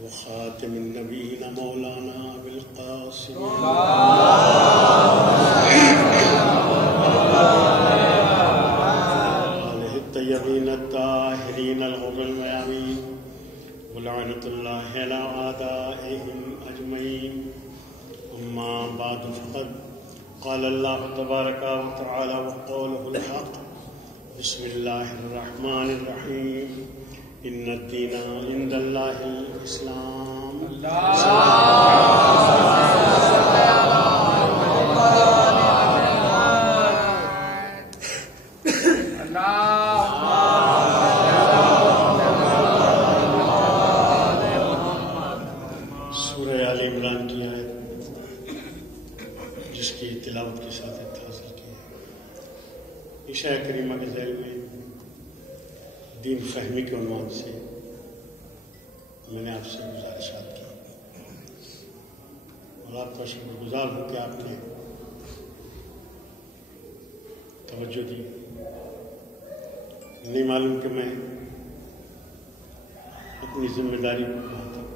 وخاتم النبيين مولانا بالقاسم آله الطيبين الطاهرين الغر الميامين ولعنة الله على أعدائهم أجمعين. أما بعد فقد قال الله تبارك وتعالى وقوله الحق. بسم الله الرحمن الرحيم. إن الدين عند الله الإسلام. سورہ آل عمران کی آیت جس کی تلاوت کے ساتھ حاصل کی ہے. عشاء کریمہ کے ذیل میں دین فہمی کے عنوان سے میں نے آپ سے گزارشات کی اور آپ کا شکر گزار ہوں کہ آپ نے توجہ دی. نہیں معلوم کہ میں اپنی ذمہ داری کو کہاں تک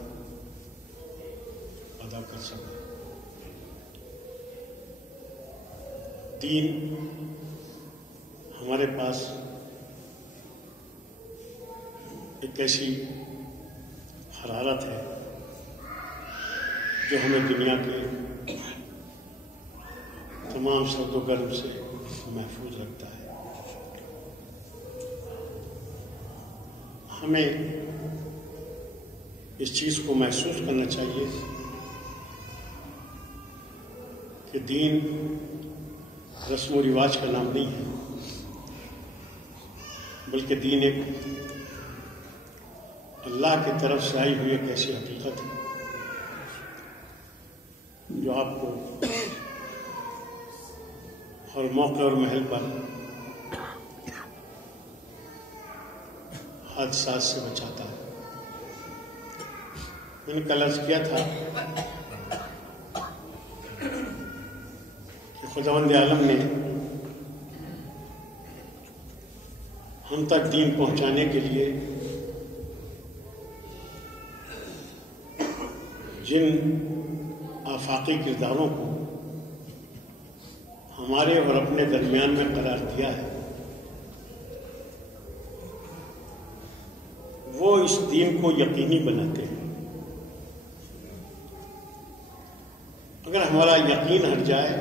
ادا کر سکوں. دین ہمارے پاس ایک ایسی حرارت ہے جو ہمیں دنیا کے تمام سرد و گرم سے محفوظ رکھتا ہے. ہمیں اس چیز کو محسوس کرنا چاہیے کہ دین رسم و رواج کا نام نہیں ہے، بلکہ دین ایک اللہ کی طرف سے آئی ہوئی ایک ایسی حقیقت ہے جو آپ کو ہر موقع اور محل پر حادثات سے بچاتا ہے. میں نے کل عرض کیا تھا کہ خداوند عالم نے ہم تک دین پہنچانے کے لیے جن آفاقی کرداروں کو ہمارے اور اپنے درمیان میں قرار دیا ہے وہ اس دین کو یقینی بناتے ہیں. اگر ہمارا یقین ہٹ جائے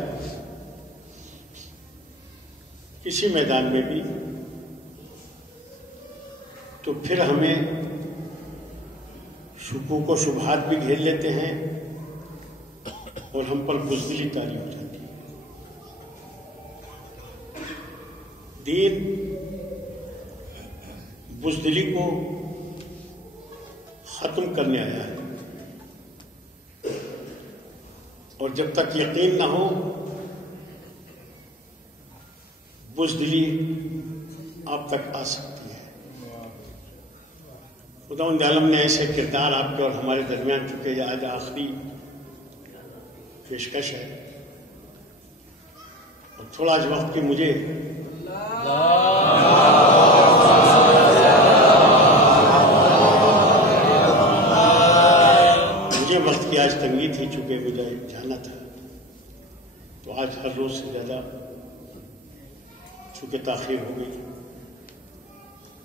کسی میدان میں بھی تو پھر ہمیں شکوک و شبہات بھی گھیر لیتے ہیں اور ہم پر بزدلی طاری ہو جاتی ہے. دین بزدلی کو ختم کرنے آیا ہے اور جب تک یقین نہ ہو بزدلی آپ تک آ سکتی ہے. خداوند عالم نے ایسے کردار آپ کے اور ہمارے درمیان چکے آج آخری پیشکش ہے اور تھوڑا آج وقت کی مجھے وقت کی آج تنگی تھی چونکہ مجھے جانا تھا تو آج ہر روز سے زیادہ چونکہ تاخیر ہو گئی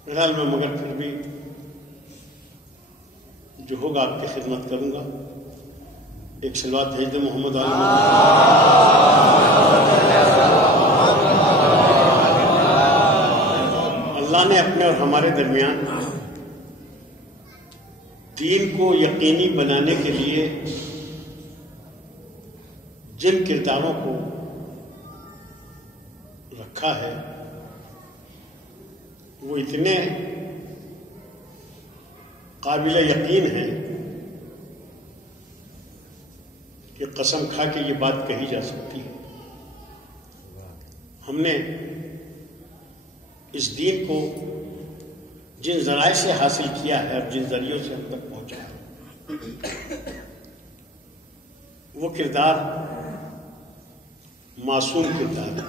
بہرحال میں مگر پھر بھی جو ہوگا آپ کی خدمت کروں گا. ایک صلوات بھیج دیں محمد اللہ نے اپنے اور ہمارے درمیان دین کو یقینی بنانے کے لیے جن کرداروں کو رکھا ہے وہ اتنے قابل یقین ہیں کہ قسم کھا کے یہ بات کہی جا سکتی ہے. ہم نے اس دین کو جن ذرائع سے حاصل کیا ہے اور جن ذریعوں سے ہم تک پہنچا ہے وہ کردار معصوم کردار ہے.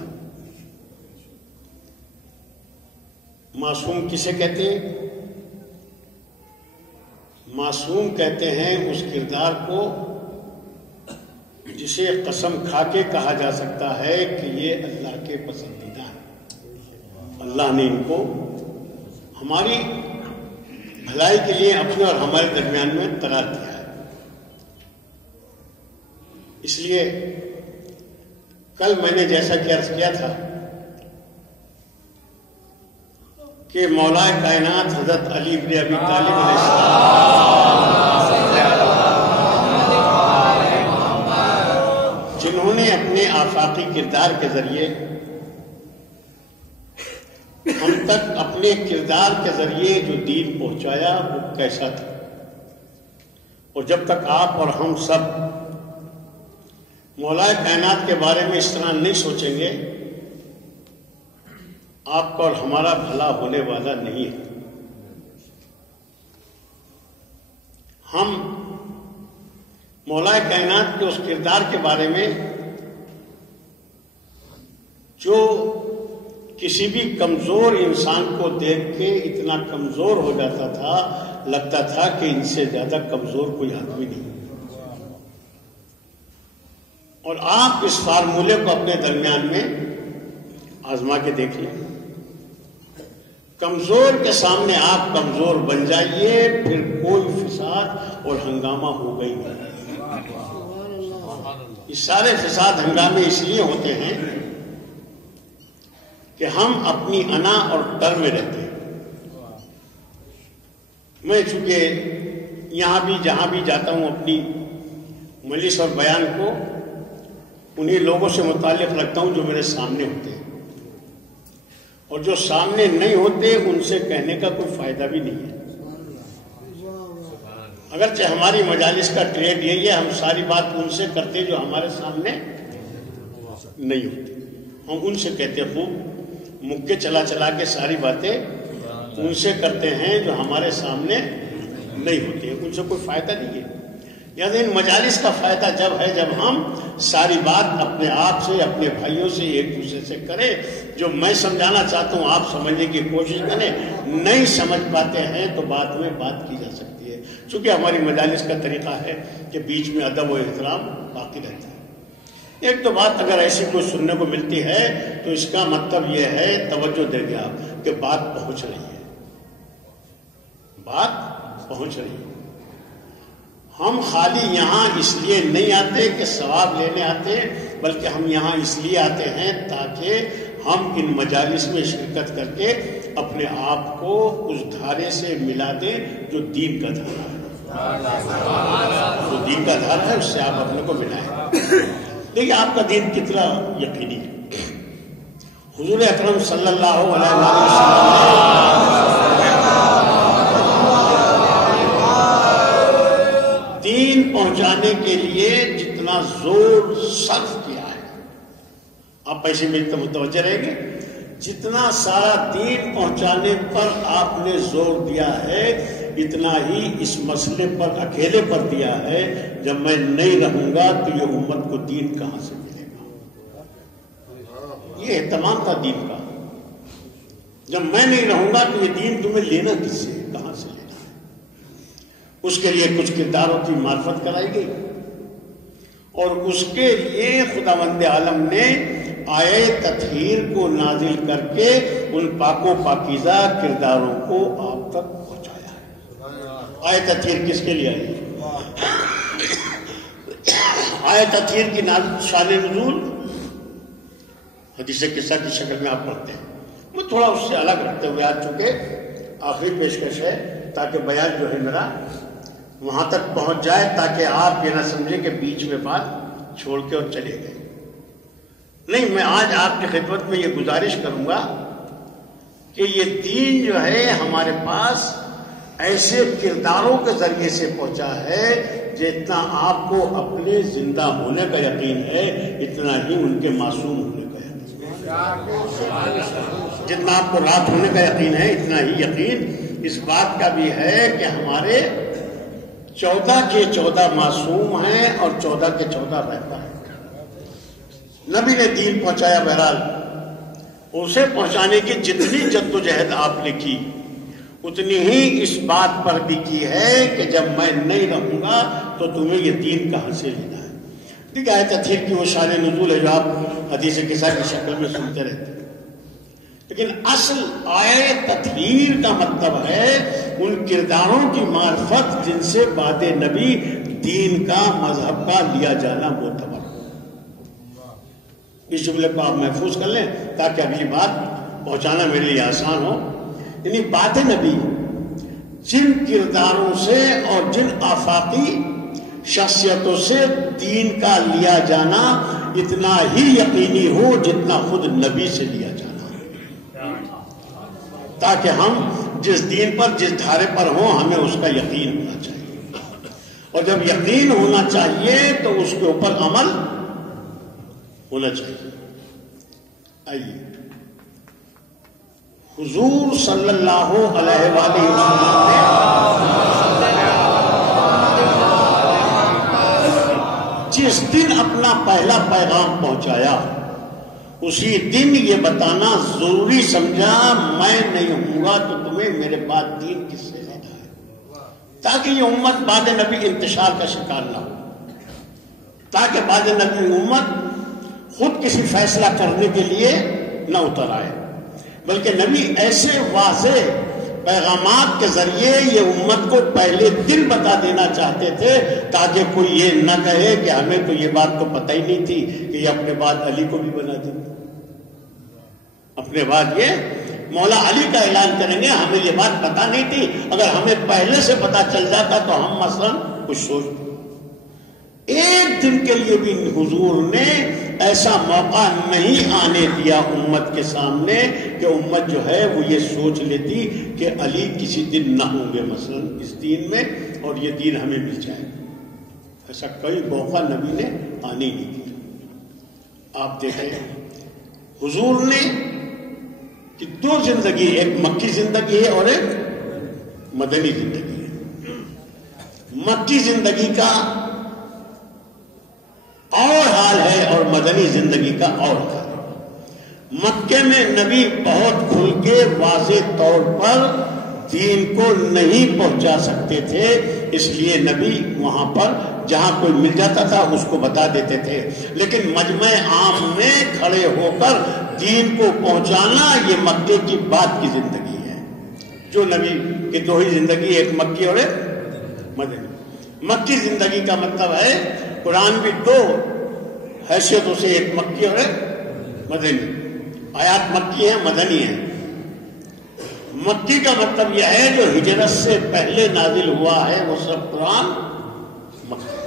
معصوم کسے کہتے ہیں؟ معصوم کہتے ہیں اس کردار کو جسے قسم کھا کے کہا جا سکتا ہے کہ یہ اللہ کے پسندیدہ ہے. اللہ نے ان کو ہماری بھلائی کے لیے اپنے اور ہمارے درمیان میں قرار دیا ہے. اس لیے کل میں نے جیسا کہ عرض کیا تھا کہ مولا کائنات حضرت علی بن ابی طالب علیہ السلام جنہوں نے اپنے آفاقی کردار کے ذریعے ہم تک اپنے کردار کے ذریعے جو دین پہنچایا وہ کیسا تھا. اور جب تک آپ اور ہم سب مولا کائنات کے بارے میں اس طرح نہیں سوچیں گے آپ کا اور ہمارا بھلا ہونے والا نہیں ہے. ہم مولا کائنات کے اس کردار کے بارے میں جو کسی بھی کمزور انسان کو دیکھ کے اتنا کمزور ہو جاتا تھا لگتا تھا کہ ان سے زیادہ کمزور کوئی آدمی نہیں. اور آپ اس فارمولے کو اپنے درمیان میں آزما کے دیکھ لیں. کمزور کے سامنے آپ کمزور بن جائیے پھر کوئی فساد اور ہنگامہ ہوگا ہی نہیں. یہ سارے فساد ہنگامے اس لیے ہوتے ہیں کہ ہم اپنی انا اور ڈر میں رہتے ہیں. میں چونکہ یہاں بھی جہاں بھی جاتا ہوں اپنی مجلس اور بیان کو انہیں لوگوں سے متعلق رکھتا ہوں جو میرے سامنے ہوتے ہیں اور جو سامنے نہیں ہوتے ان سے کہنے کا کوئی فائدہ بھی نہیں ہے. اگرچہ ہماری مجالس کا ٹریڈ یہی ہے ہم ساری بات ان سے کرتے جو ہمارے سامنے نہیں ہوتے. ہم ان سے کہتے خوب مکے چلا چلا کے ساری باتیں ان سے کرتے ہیں جو ہمارے سامنے نہیں ہوتے. ان سے کوئی فائدہ نہیں ہے. یعنی ان مجالس کا فائدہ جب ہے جب ہم ساری بات اپنے آپ سے اپنے بھائیوں سے ایک دوسرے سے کریں. جو میں سمجھانا چاہتا ہوں آپ سمجھنے کی کوشش کریں. نہیں سمجھ پاتے ہیں تو بعد میں بات کی جا سکتی ہے. چونکہ ہماری مجالس کا طریقہ ہے کہ بیچ میں ادب و احترام باقی رہتا ہے. ایک تو بات اگر ایسی کوئی سننے کو ملتی ہے تو اس کا مطلب یہ ہے توجہ دیں گے آپ کہ بات پہنچ رہی ہے. بات پہنچ رہی ہے. ہم خالی یہاں اس لیے نہیں آتے کہ ثواب لینے آتے بلکہ ہم یہاں اس لیے آتے ہیں تاکہ ہم ان مجالس میں شرکت کر کے اپنے آپ کو اس دھارے سے ملا دیں جو دین کا دھارا ہے. جو دین کا دھارا ہے اس سے آپ اپنے کو ملائیں. دیکھیے آپ کا دین کتنا یقینی ہے. حضور اکرم صلی اللہ علیہ وسلم دین پہنچانے کے لیے جتنا زور صرف کیا ہے آپ ایسے میں متوجہ رہیں گے جتنا سارا دین پہنچانے پر آپ نے زور دیا ہے اتنا ہی اس مسئلے پر اکیلے پر دیا ہے. جب میں نہیں رہوں گا تو یہ امت کو دین کہاں سے ملے گا. یہ اہتمام تھا دین کا. جب میں نہیں رہوں گا تو یہ دین تمہیں لینا کس سے کہاں سے لینا ہے. اس کے لیے کچھ کرداروں کی معرفت کرائی گئی اور اس کے لیے خداوند عالم نے آئے تطہیر کو نازل کر کے ان پاک و پاکیزہ کرداروں کو آپ تک پہنچایا ہے۔ آئے تطہیر کس کے لیے آئی؟ آئے تطہیر کی شان نزول حدیث قصہ کی شکل میں آپ پڑھتے ہیں۔ میں تھوڑا اس سے الگ رکھتے ہوئے آ چکے، آخری پیشکش ہے تاکہ بیان جو ہے میرا وہاں تک پہنچ جائے، تاکہ آپ یہ نہ سمجھیں کہ بیچ میں بات چھوڑ کے اور چلے گئے۔ نہیں، میں آج آپ کی خدمت میں یہ گزارش کروں گا کہ یہ دین جو ہے ہمارے پاس ایسے کرداروں کے ذریعے سے پہنچا ہے جتنا آپ کو اپنے زندہ ہونے کا یقین ہے اتنا ہی ان کے معصوم ہونے کا یقین ہے۔ جتنا آپ کو رات ہونے کا یقین ہے اتنا ہی یقین اس بات کا بھی ہے کہ ہمارے 14 کے 14 معصوم ہیں اور 14 کے 14 رہبر ہیں۔ نبی نے دین پہنچایا، بہرحال اسے پہنچانے کی جتنی جدوجہد آپ نے کی اتنی ہی اس بات پر بھی کی ہے کہ جب میں نہیں رہوں گا تو تمہیں یہ دین کہاں سے لینا ہے۔ ٹھیک ہے، تطہیر کی وہ شان نزول ہے جو آپ حدیث قصہ کی شکل میں سنتے رہتے ہیں، لیکن اصل آئے تطہیر کا مطلب ہے ان کرداروں کی معرفت جن سے بعد نبی دین کا مذہب کا لیا جانا معتبر۔ اس جملے کو آپ محفوظ کر لیں تاکہ اگلی بات پہنچانا میرے لیے آسان ہو۔ یعنی بعد نبی جن کرداروں سے اور جن آفاقی شخصیتوں سے دین کا لیا جانا اتنا ہی یقینی ہو جتنا خود نبی سے لیا جانا، تاکہ ہم جس دین پر جس دھارے پر ہوں ہمیں اس کا یقین ہونا چاہیے، اور جب یقین ہونا چاہیے تو اس کے اوپر عمل ہونا چاہیے۔ آئیے حضور صلی اللہ علیہ وآلہ وسلم نے جس دن اپنا پہلا پیغام پہنچایا اسی دن یہ بتانا ضروری سمجھا میں نہیں ہوں گا تو تمہیں میرے بعد دین کس سے لینا ہے، تاکہ یہ امت بعد نبی انتشار کا شکار نہ ہو، تاکہ بعد نبی امت خود کسی فیصلہ کرنے کے لیے نہ اتر آئے، بلکہ نبی ایسے واضح پیغامات کے ذریعے یہ امت کو پہلے دن بتا دینا چاہتے تھے تاکہ کوئی یہ نہ کہے کہ ہمیں تو یہ بات تو پتہ ہی نہیں تھی کہ یہ اپنے بعد علی کو بھی بنا دیں گے، اپنے بعد یہ مولا علی کا اعلان کریں گے، ہمیں یہ بات پتہ نہیں تھی، اگر ہمیں پہلے سے پتہ چل جاتا تو ہم مثلا کچھ سوچتے۔ ایک دن کے لیے بھی حضور نے ایسا موقع نہیں آنے دیا امت کے سامنے کہ امت جو ہے وہ یہ سوچ لیتی کہ علی کسی دن نہ ہوں گے مثلا اس دین میں اور یہ دین ہمیں مل جائے گا۔ ایسا کوئی موقع نبی نے آنے نہیں دیا۔ آپ دیکھیں حضور نے کہ 2 زندگی، ایک مکی زندگی ہے اور ایک مدنی زندگی ہے۔ مکی زندگی کا اور حال ہے اور مدنی زندگی کا اور حال ہے۔ مکے میں نبی بہت کھل کے واضح طور پر دین کو نہیں پہنچا سکتے تھے، اس لیے نبی وہاں پر جہاں کوئی مل جاتا تھا اس کو بتا دیتے تھے، لیکن مجمع عام میں کھڑے ہو کر دین کو پہنچانا یہ مکے کی بعد کی زندگی ہے، جو نبی کی 2 ہی زندگی، ایک مکی اور ایک مدنی۔ مکی زندگی کا مطلب ہے قرآن بھی 2 حیثیتوں سے، ایک مکی اور ایک مدنی، آیات مکی ہیں مدنی ہیں۔ مکی کا مطلب یہ ہے جو ہجرت سے پہلے نازل ہوا ہے وہ سب قرآن مکی،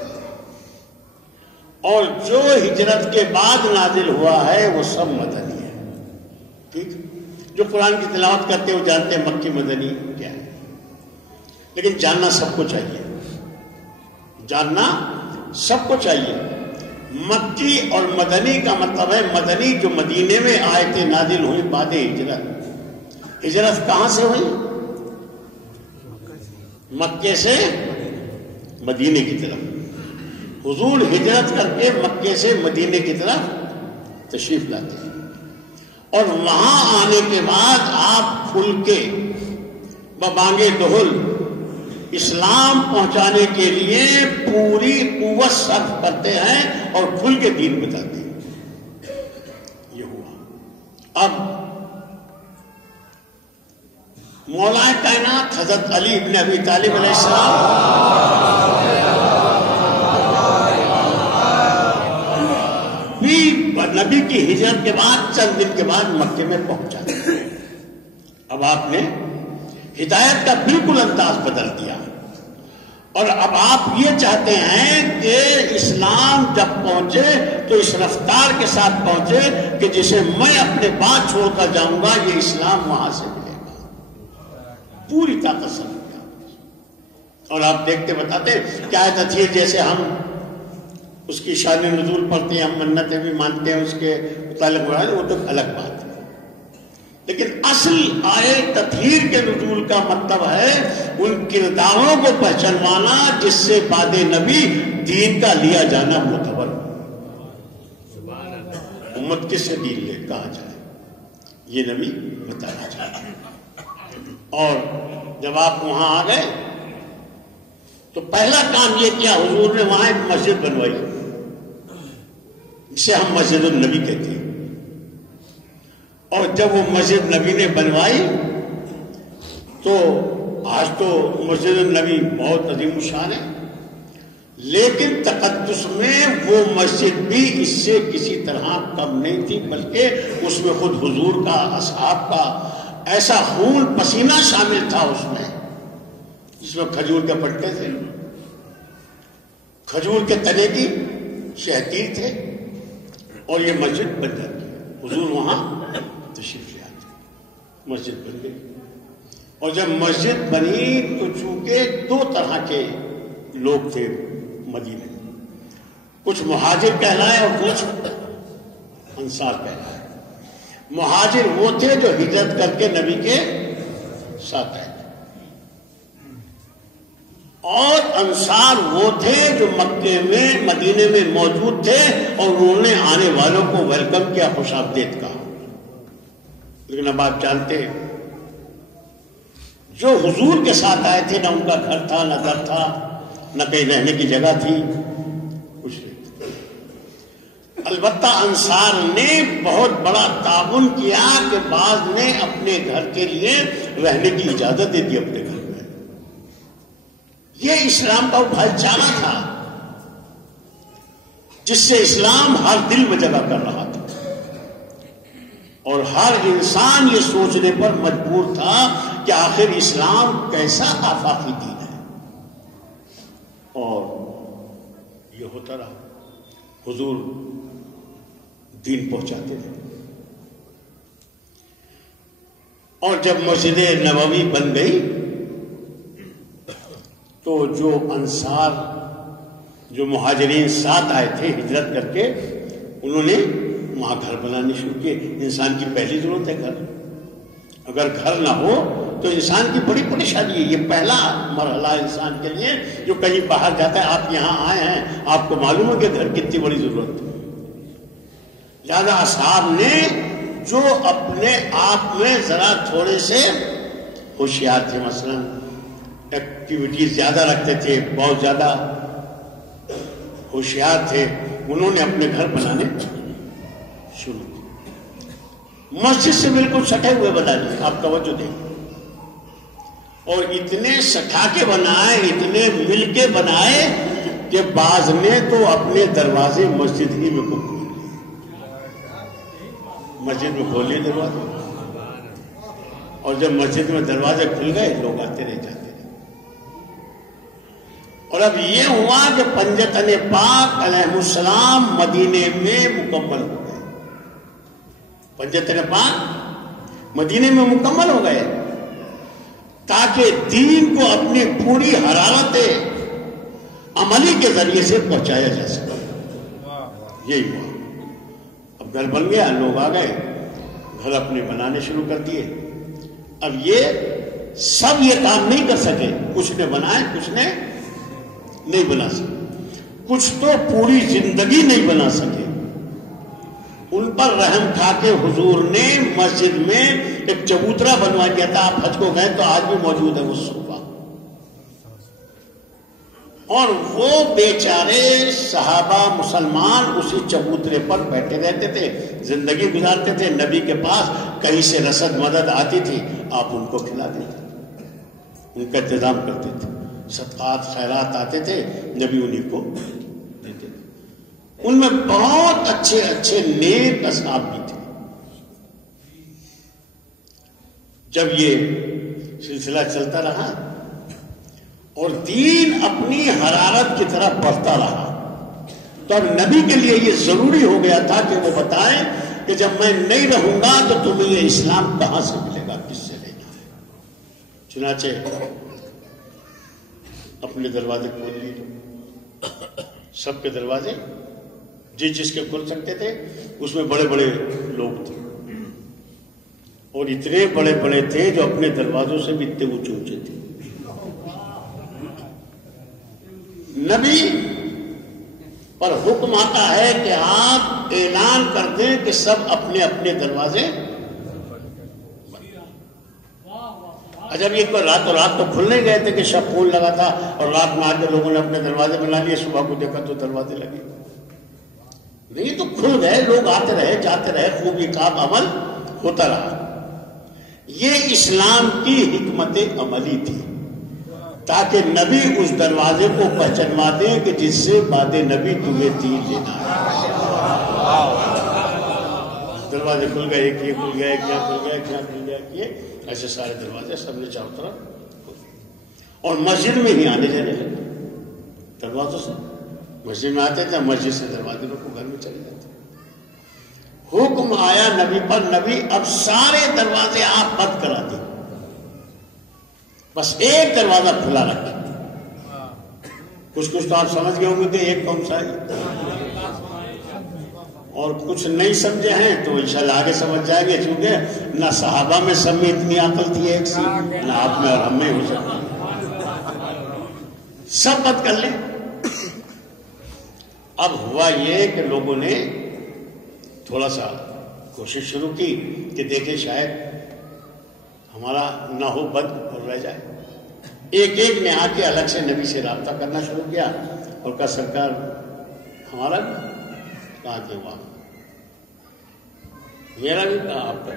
اور جو ہجرت کے بعد نازل ہوا ہے وہ سب مدنی ہے۔ ٹھیک، جو قرآن کی تلاوت کرتے وہ جانتے ہیں مکی مدنی کیا ہے، لیکن جاننا سب کو چاہیے، جاننا سب کو چاہیے۔ مکی اور مدنی کا مطلب ہے مدنی جو مدینے میں آیتیں نازل ہوئی بعد ہجرت۔ ہجرت کہاں سے ہوئی؟ مکے سے مدینے کی طرف۔ حضور ہجرت کر کے مکے سے مدینے کی طرف تشریف لاتے ہیں، اور وہاں آنے کے بعد آپ کھل کے ببانگے دہل اسلام پہنچانے کے لیے پوری قوت صرف کرتے ہیں اور کھل کے دین بتاتے ہیں۔ اب مولا کائنات حضرت علی ابن ابی طالب علیہ السلام بھی نبی کی ہجرت کے بعد چند دن کے بعد مکے میں پہنچا. اب آپ نے ہدایت کا بالکل انداز بدل دیا اور اب آپ یہ چاہتے ہیں کہ اسلام جب پہنچے تو اس رفتار کے ساتھ پہنچے کہ جسے میں اپنے بات چھوڑ کر جاؤں گا یہ اسلام وہاں سے ملے گا پوری طاقت سے. اور آپ دیکھتے بتاتے کیا تطہیر جیسے ہم اس کی شان نزول پڑھتے ہیں, ہم منتیں بھی مانتے ہیں اس کے متعلق, وہ تو الگ بات ہے. لیکن اصل آئے تطہیر کے نزول کا مطلب ہے ان کرداروں کو پہچانوانا جس سے بعد نبی دین کا لیا جانا معتبر. امت کس سے دین لے کہا جائے یہ نبی بتانا چاہیے. اور جب آپ وہاں آ گئے تو پہلا کام یہ کیا, حضور نے وہاں ایک مسجد بنوائی جسے ہم مسجد النبی کہتے ہیں. اور جب وہ مسجد نبی نے بنوائی تو آج تو مسجد النبی بہت عظیم الشان ہے, لیکن تقدس میں وہ مسجد بھی اس سے کسی طرح کم نہیں تھی, بلکہ اس میں خود حضور کا, اصحاب کا ایسا خون پسینہ شامل تھا اس میں, جس میں کھجور کے پٹے تھے, کھجور کے تنے کی شہتیر تھے, اور یہ مسجد بن جاتی. حضور وہاں تشریف لے آتے, مسجد بن گئی. اور جب مسجد بنی تو چونکہ دو طرح کے لوگ تھے مدینے میں, کچھ مہاجر کہلائے اور کچھ انصار کہلائے. مہاجر وہ تھے جو ہجرت کر کے نبی کے ساتھ آئے تھے, اور انصار وہ تھے جو مکے میں مدینے میں موجود تھے اور انہوں نے آنے والوں کو ویلکم کیا, خوش آمدید کہا. لیکن اب آپ جانتے ہیں جو حضور کے ساتھ آئے تھے نہ ان کا گھر تھا, نہ در تھا, نہ کہیں رہنے کی جگہ تھی, کچھ نہیں. البتہ انصار نے بہت بڑا تعاون کیا کہ بعض نے اپنے گھر کے لیے رہنے کی اجازت دے دی اپنے گھر میں. یہ اسلام کا وہ بھائی چارہ تھا جس سے اسلام ہر دل میں جگہ کر رہا تھا, اور ہر انسان یہ سوچنے پر مجبور تھا کہ آخر اسلام کیسا آفاقی دین ہے. اور یہ ہوتا رہا, حضور دین پہنچاتے رہے. اور جب مسجد نبوی بن گئی تو جو انصار, جو مہاجرین ساتھ آئے تھے ہجرت کر کے, انہوں نے وہاں گھر بنانے شروع کیے. انسان کی پہلی ضرورت ہے گھر. اگر گھر نہ ہو تو انسان کی بڑی پریشانی ہے. یہ پہلا مرحلہ انسان کے لیے جو کہیں باہر جاتا ہے. آپ یہاں آئے ہیں, آپ کو معلوم ہے کہ گھر کتنی بڑی ضرورت ہے. لہذا اصحاب نے جو اپنے آپ میں ذرا تھوڑے سے ہوشیار تھے, مثلا ایکٹیویٹیز زیادہ رکھتے تھے, بہت زیادہ ہوشیار تھے, انہوں نے اپنے گھر بنانے شروع کی. مسجد سے بالکل سٹے ہوئے بنا لیے, آپ توجہ دیں. اور اتنے سٹا کے بنائے, اتنے مل کے بنائے کہ بعض نے تو اپنے دروازے مسجد ہی میں کھول لیے, مسجد میں کھول لیے دروازے. اور جب مسجد میں دروازے کھل گئے لوگ آتے رہ جاتے. اور اب یہ ہوا کہ پنجتن پاک علیہ السلام مدینے میں مکمل ہو گئے. پنجتن پاک مدینے میں مکمل ہو گئے تاکہ دین کو اپنی پوری حرارت عملی کے ذریعے سے پہنچایا جا سکے. یہی ہوا. اب گھر بن گیا, لوگ آ گئے, گھر اپنے بنانے شروع کر دیے. اب یہ سب یہ کام نہیں کر سکے, کچھ نے بنائے, کچھ نے نہیں بنا سکے, کچھ تو پوری زندگی نہیں بنا سکے. ان پر رحم کھا کے حضور نے مسجد میں ایک چبوترا بنوا دیا تھا. آپ حج کو گئے تو آج بھی موجود ہے وہ صوفہ, اور وہ بیچارے صحابہ مسلمان اسی چبوترے پر بیٹھے رہتے تھے، زندگی گزارتے تھے، نبی کے پاس کہیں سے رسد مدد آتی تھی آپ ان کو کھلا دیتے، ان کا انتظام کرتے تھے، صدقات خیرات آتے تھے نبی انہیں کو دیتے تھے۔ ان میں بہت اچھے اچھے نیک اصحاب بھی تھے۔ جب یہ سلسلہ چلتا رہا اور دین اپنی حرارت کی طرف بڑھتا رہا تو اب نبی کے لیے یہ ضروری ہو گیا تھا کہ وہ بتائیں کہ جب میں نہیں رہوں گا تو تمہیں یہ اسلام کہاں سے ملے گا، کس سے لینا ہے۔ چنانچہ اپنے دروازے کھول لیے، سب کے دروازے جس کے کھل سکتے تھے، اس میں بڑے بڑے لوگ تھے اور اتنے بڑے بڑے تھے جو اپنے دروازوں سے بھی اتنے اونچے اونچے تھے۔ نبی پر حکم آتا ہے کہ آپ اعلان کر دیں کہ سب اپنے اپنے دروازے، جب یہ کوئی رات تو کھل نہیں گئے تھے کہ شب خون لگا تھا اور رات میں آ کے لوگوں نے اپنے دروازے بنا لیے، صبح کو دیکھا تو دروازے لگے نہیں، تو کھل گئے، لوگ آتے رہے جاتے رہے، خوبی کام عمل ہوتا رہا۔ یہ اسلام کی حکمت عملی تھی تاکہ نبی اس دروازے کو پہچانوا دیں کہ جس سے بعد نبی تمہیں دین لینا ہے۔ دروازے کھل گئے، ایک یہ کھل گیا، ایک یہاں کھل گیا، ایک یہاں کھل گیا، یہ ایسے سارے دروازے سب نے چاروں طرف، اور مسجد میں ہی آنے جانے لگے دروازوں سے۔ مسجد میں آتے تھے، مسجد سے دروازے کو گھر میں چلے جاتے۔ حکم آیا نبی پر، نبی اب سارے دروازے آپ بند کرا دیں، بس ایک دروازہ کھلا رکھے۔ کچھ تو آپ سمجھ گئے ہوں گے کہ ایک کون سا ہے، اور کچھ نہیں سمجھے ہیں تو انشاءاللہ آگے سمجھ جائیں گے، چونکہ نہ صحابہ میں سب میں اتنی عقل تھی ایک سی، نہ آپ میں اور ہم میں ہو سکتی، سب بند کر لیں۔ اب ہوا یہ کہ لوگوں نے تھوڑا سا کوشش شروع کی کہ دیکھیں شاید ہمارا نہ ہو بند اور رہ جائے۔ ایک ایک نے آ کے الگ سے نبی سے رابطہ کرنا شروع کیا اور کہا سرکار ہمارا بھی کہا کہ وہاں میرا بھی کہا آپ کا،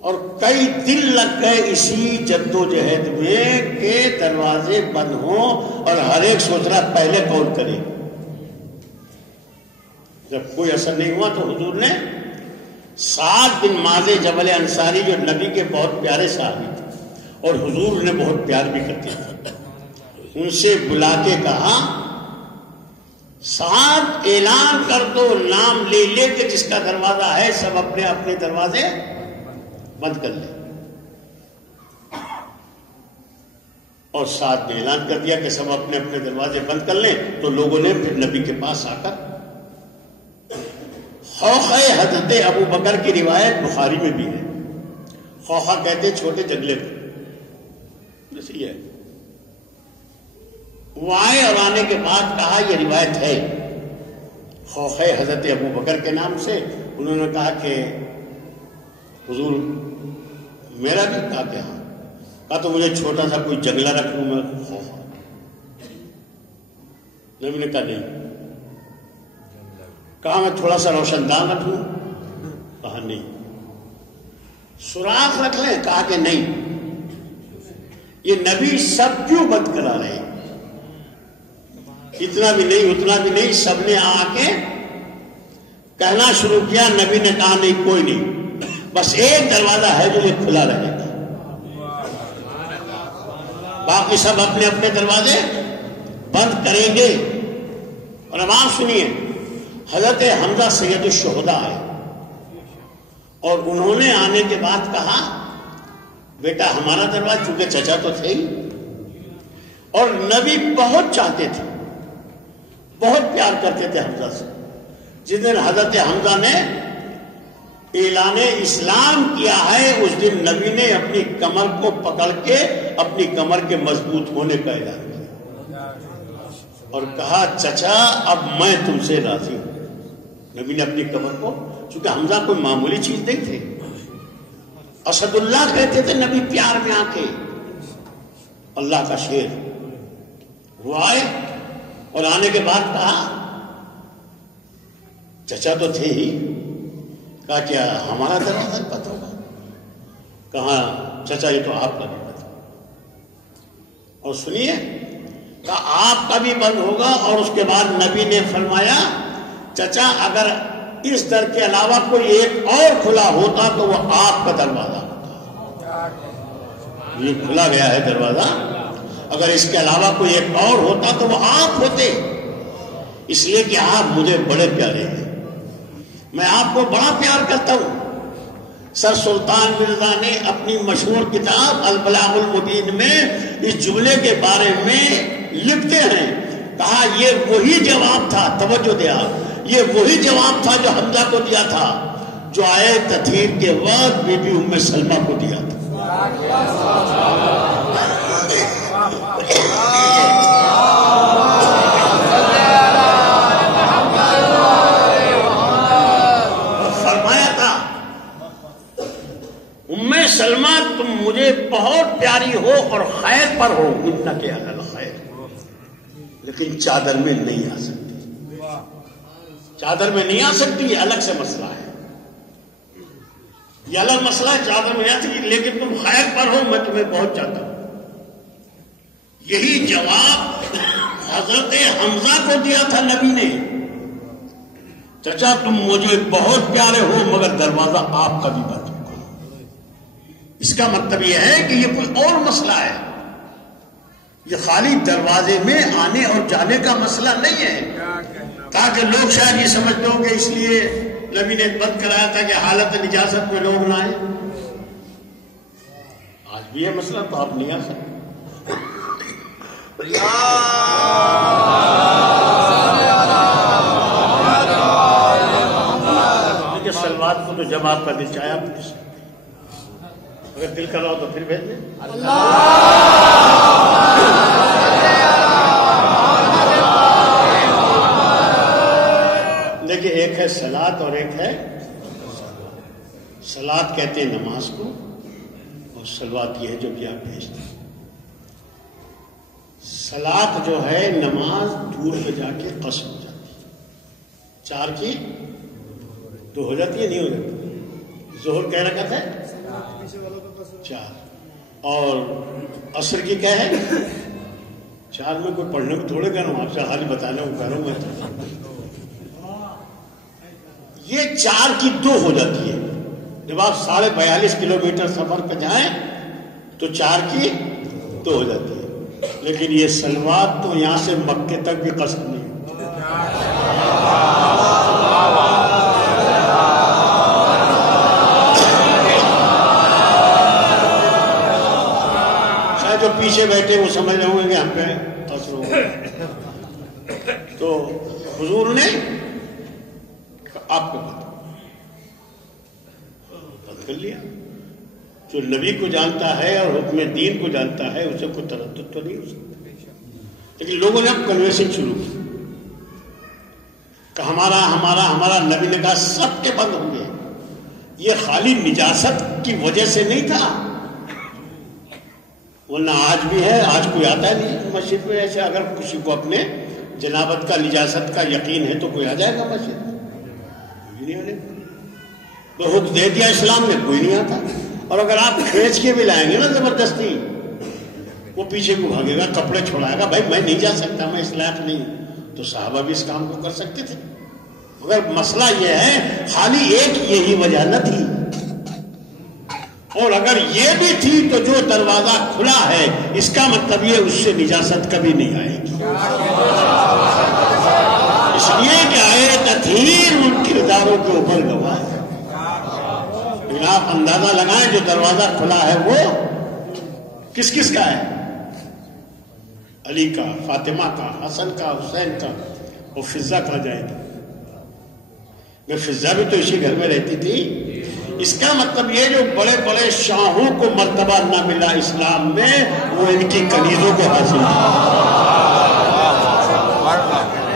اور کئی دن لگ گئے اسی جدوجہد میں کہ دروازے بند ہوں، اور ہر ایک سوچ رہا پہلے کون کرے۔ جب کوئی اثر نہیں ہوا تو حضور نے سعد بن معاذ جبل انصاری جو نبی کے بہت پیارے صحابی تھے اور حضور نے بہت پیار بھی کرتے تھے، ان سے بلا کے کہا سعد اعلان کر دو، نام لے لے کہ جس کا دروازہ ہے سب اپنے اپنے دروازے بند کر لیں۔ اور سعد نے اعلان کر دیا کہ سب اپنے اپنے دروازے بند کر لیں، تو لوگوں نے پھر نبی کے پاس آ کر، خوخہ حضرت ابو بکر کی روایت بخاری میں بھی ہے، خوخہ کہتے چھوٹے جگلے کو، جیسے یہ ہے، وہ آئے اور آنے کے بعد کہا یہ روایت ہے خوخہ حضرت ابو بکر کے نام سے۔ انہوں نے کہا کہ حضور میرا بھی، کہا کہ ہاں، کہا تو مجھے چھوٹا سا کوئی جگلہ رکھ لوں میں خوخہ۔ نبی نے کہا نہیں، کہا میں تھوڑا سا روشن دان رکھ لوں، کہا نہیں، سوراخ رکھ لیں، کہا کہ نہیں۔ یہ نبی سب کیوں بند کرا رہے ہیں؟ اتنا بھی نہیں اتنا بھی نہیں، سب نے آ کے کہنا شروع کیا۔ نبی نے کہا نہیں کوئی نہیں، بس ایک دروازہ ہے جو یہ کھلا رہے گا، باقی سب اپنے اپنے دروازے بند کریں گے۔ اور اب آپ سنیے، حضرت حمزہ سید الشہداء ہے، اور انہوں نے آنے کے بعد کہا بیٹا ہمارا دروازہ، چونکہ چچا تو تھے ہی، اور نبی بہت چاہتے تھے، بہت پیار کرتے تھے حمزہ سے۔ جس دن حضرت حمزہ نے اعلان اسلام کیا ہے، اس دن نبی نے اپنی کمر کو پکڑ کے اپنی کمر کے مضبوط ہونے کا اعلان کیا اور کہا چچا اب میں تم سے راضی ہوں۔ نبی نے اپنی کمر کو، چونکہ حمزہ کوئی معمولی چیز نہیں تھے، اسد اللہ کہتے تھے نبی پیار میں آ کے، اللہ کا شیر، وہ آئے اور آنے کے بعد کہا چچا تو تھے ہی، کہا کیا ہمارا دروازہ بند ہوگا؟ کہا چچا یہ تو آپ کا بھی بند ہوگا، اور سنیے کہا آپ کا بھی بند ہوگا، اور اس کے بعد نبی نے فرمایا چچا اگر اس در کے علاوہ کوئی ایک اور کھلا ہوتا تو وہ آپ کا دروازہ ہوتا، یہ کھلا گیا ہے دروازہ، اگر اس کے علاوہ کوئی ایک اور ہوتا تو وہ آپ ہوتے، اس لیے کہ آپ مجھے بڑے پیارے ہیں، میں آپ کو بڑا پیار کرتا ہوں۔ سر سلطان مرزا نے اپنی مشہور کتاب البلاغ المبین میں اس جملے کے بارے میں لکھتے ہیں، کہا یہ وہی جواب تھا، توجہ دیا، یہ وہی جواب تھا جو حمزہ کو دیا تھا، جو آئے تطہیر کے وقت بی بی ام سلمہ کو دیا تھا۔ فرمایا تھا ام سلمہ تم مجھے بہت پیاری ہو اور خیر پر ہو، انک علی الخیر، لیکن چادر میں نہیں آ سکتی، چادر میں نہیں آ سکتی، یہ الگ سے مسئلہ ہے، یہ الگ مسئلہ ہے، چادر میں نہیں آ سکتی، لیکن تم خیر پر ہو، میں تمہیں بہت چاہتا ہوں۔ یہی جواب حضرت حمزہ کو دیا تھا نبی نے، چچا تم مجھے بہت پیارے ہو مگر دروازہ آپ کا بھی بند ہوگا۔ اس کا مطلب یہ ہے کہ یہ کوئی اور مسئلہ ہے، یہ خالی دروازے میں آنے اور جانے کا مسئلہ نہیں ہے، تاکہ لوگ شاید یہ سمجھتے ہوں کہ اس لیے نبی نے بند کرایا تھا کہ حالت نجاست میں لوگ نہ آئیں، آج بھی یہ مسئلہ تو آپ نہیں آ سکتے۔ سلوات کو تو جب آپ کا دل چاہے آپ بھیج سکتے، اگر دل کر رہا ہو تو پھر بھیج دیں۔ دیکھیے ایک ہے صلاۃ اور ایک ہے، صلاۃ کہتے ہیں نماز کو، اور صلوات یہ ہے جو کہ آپ بھیجتے ہیں۔ صلاۃ جو ہے نماز دور پہ جا کے قصر ہو جاتی ہے، 4 کی 2 ہو جاتی ہے، نہیں ہو جاتی، ظہر کہہ رکھا تھا 4، اور عصر کی کیا ہے 4، میں کوئی پڑھنے کو تھوڑے کہہ رہا ہوں، آپ سے حال بتانے کو کہہ رہا ہوں میں، یہ 4 کی 2 ہو جاتی ہے، جب آپ 42.5 کلومیٹر سفر پہ جائیں تو 4 کی 2 ہو جاتی ہے، لیکن یہ صلوات تو یہاں سے مکے تک بھی قصر نہیں ہوتی، شاید جو پیچھے بیٹھے وہ سمجھ رہے ہوں گے کہ ہم پہ قصر ہوگا، تو حضور نے آپ کو بند کر لیا، جو نبی کو جانتا ہے اور حکم دین کو جانتا ہے اسے کوئی تردد تو نہیں ہو سکتا، لیکن لوگوں نے اب کنوینسنگ شروع کی کہ ہمارا نبی نے کہا سب کے بند ہوں گے، یہ خالی نجاست کی وجہ سے نہیں تھا، ورنہ آج بھی ہے، آج کوئی آتا ہے نہیں مسجد میں، ایسے اگر کسی کو اپنے جنابت کا نجاست کا یقین ہے تو کوئی آ جائے گا مسجد میں، کوئی نہیں آنے، تو حکم دے دیا اسلام نے، کوئی نہیں آتا، اور اگر آپ کھینچ کے بھی لائیں گے نا زبردستی، وہ پیچھے کو بھاگے گا، کپڑے چھوڑائے گا، بھائی میں نہیں جا سکتا، میں اس لائق نہیں، تو صحابہ بھی اس کام کو کر سکتے تھے، مگر مسئلہ یہ ہے خالی ایک یہی وجہ نہ تھی، اور اگر یہ بھی تھی تو جو دروازہ کھلا ہے اس کا مطلب یہ اس سے نجاست کبھی نہیں آئے گی، اس لیے کہ آئے تطہیر ان کرداروں کے اوپر گواہ ہے، لیکن آپ اندازہ لگائیں جو دروازہ کھلا ہے وہ کس کس کا ہے، علی کا، فاطمہ کا، حسن کا، حسین کا، اور فضہ کہاں جائے گی، میں فضہ بھی تو اسی گھر میں رہتی تھی، اس کا مطلب یہ جو بڑے بڑے شاہوں کو مرتبہ نہ ملا اسلام میں وہ ان کی کنیزوں کو حاصل تھی،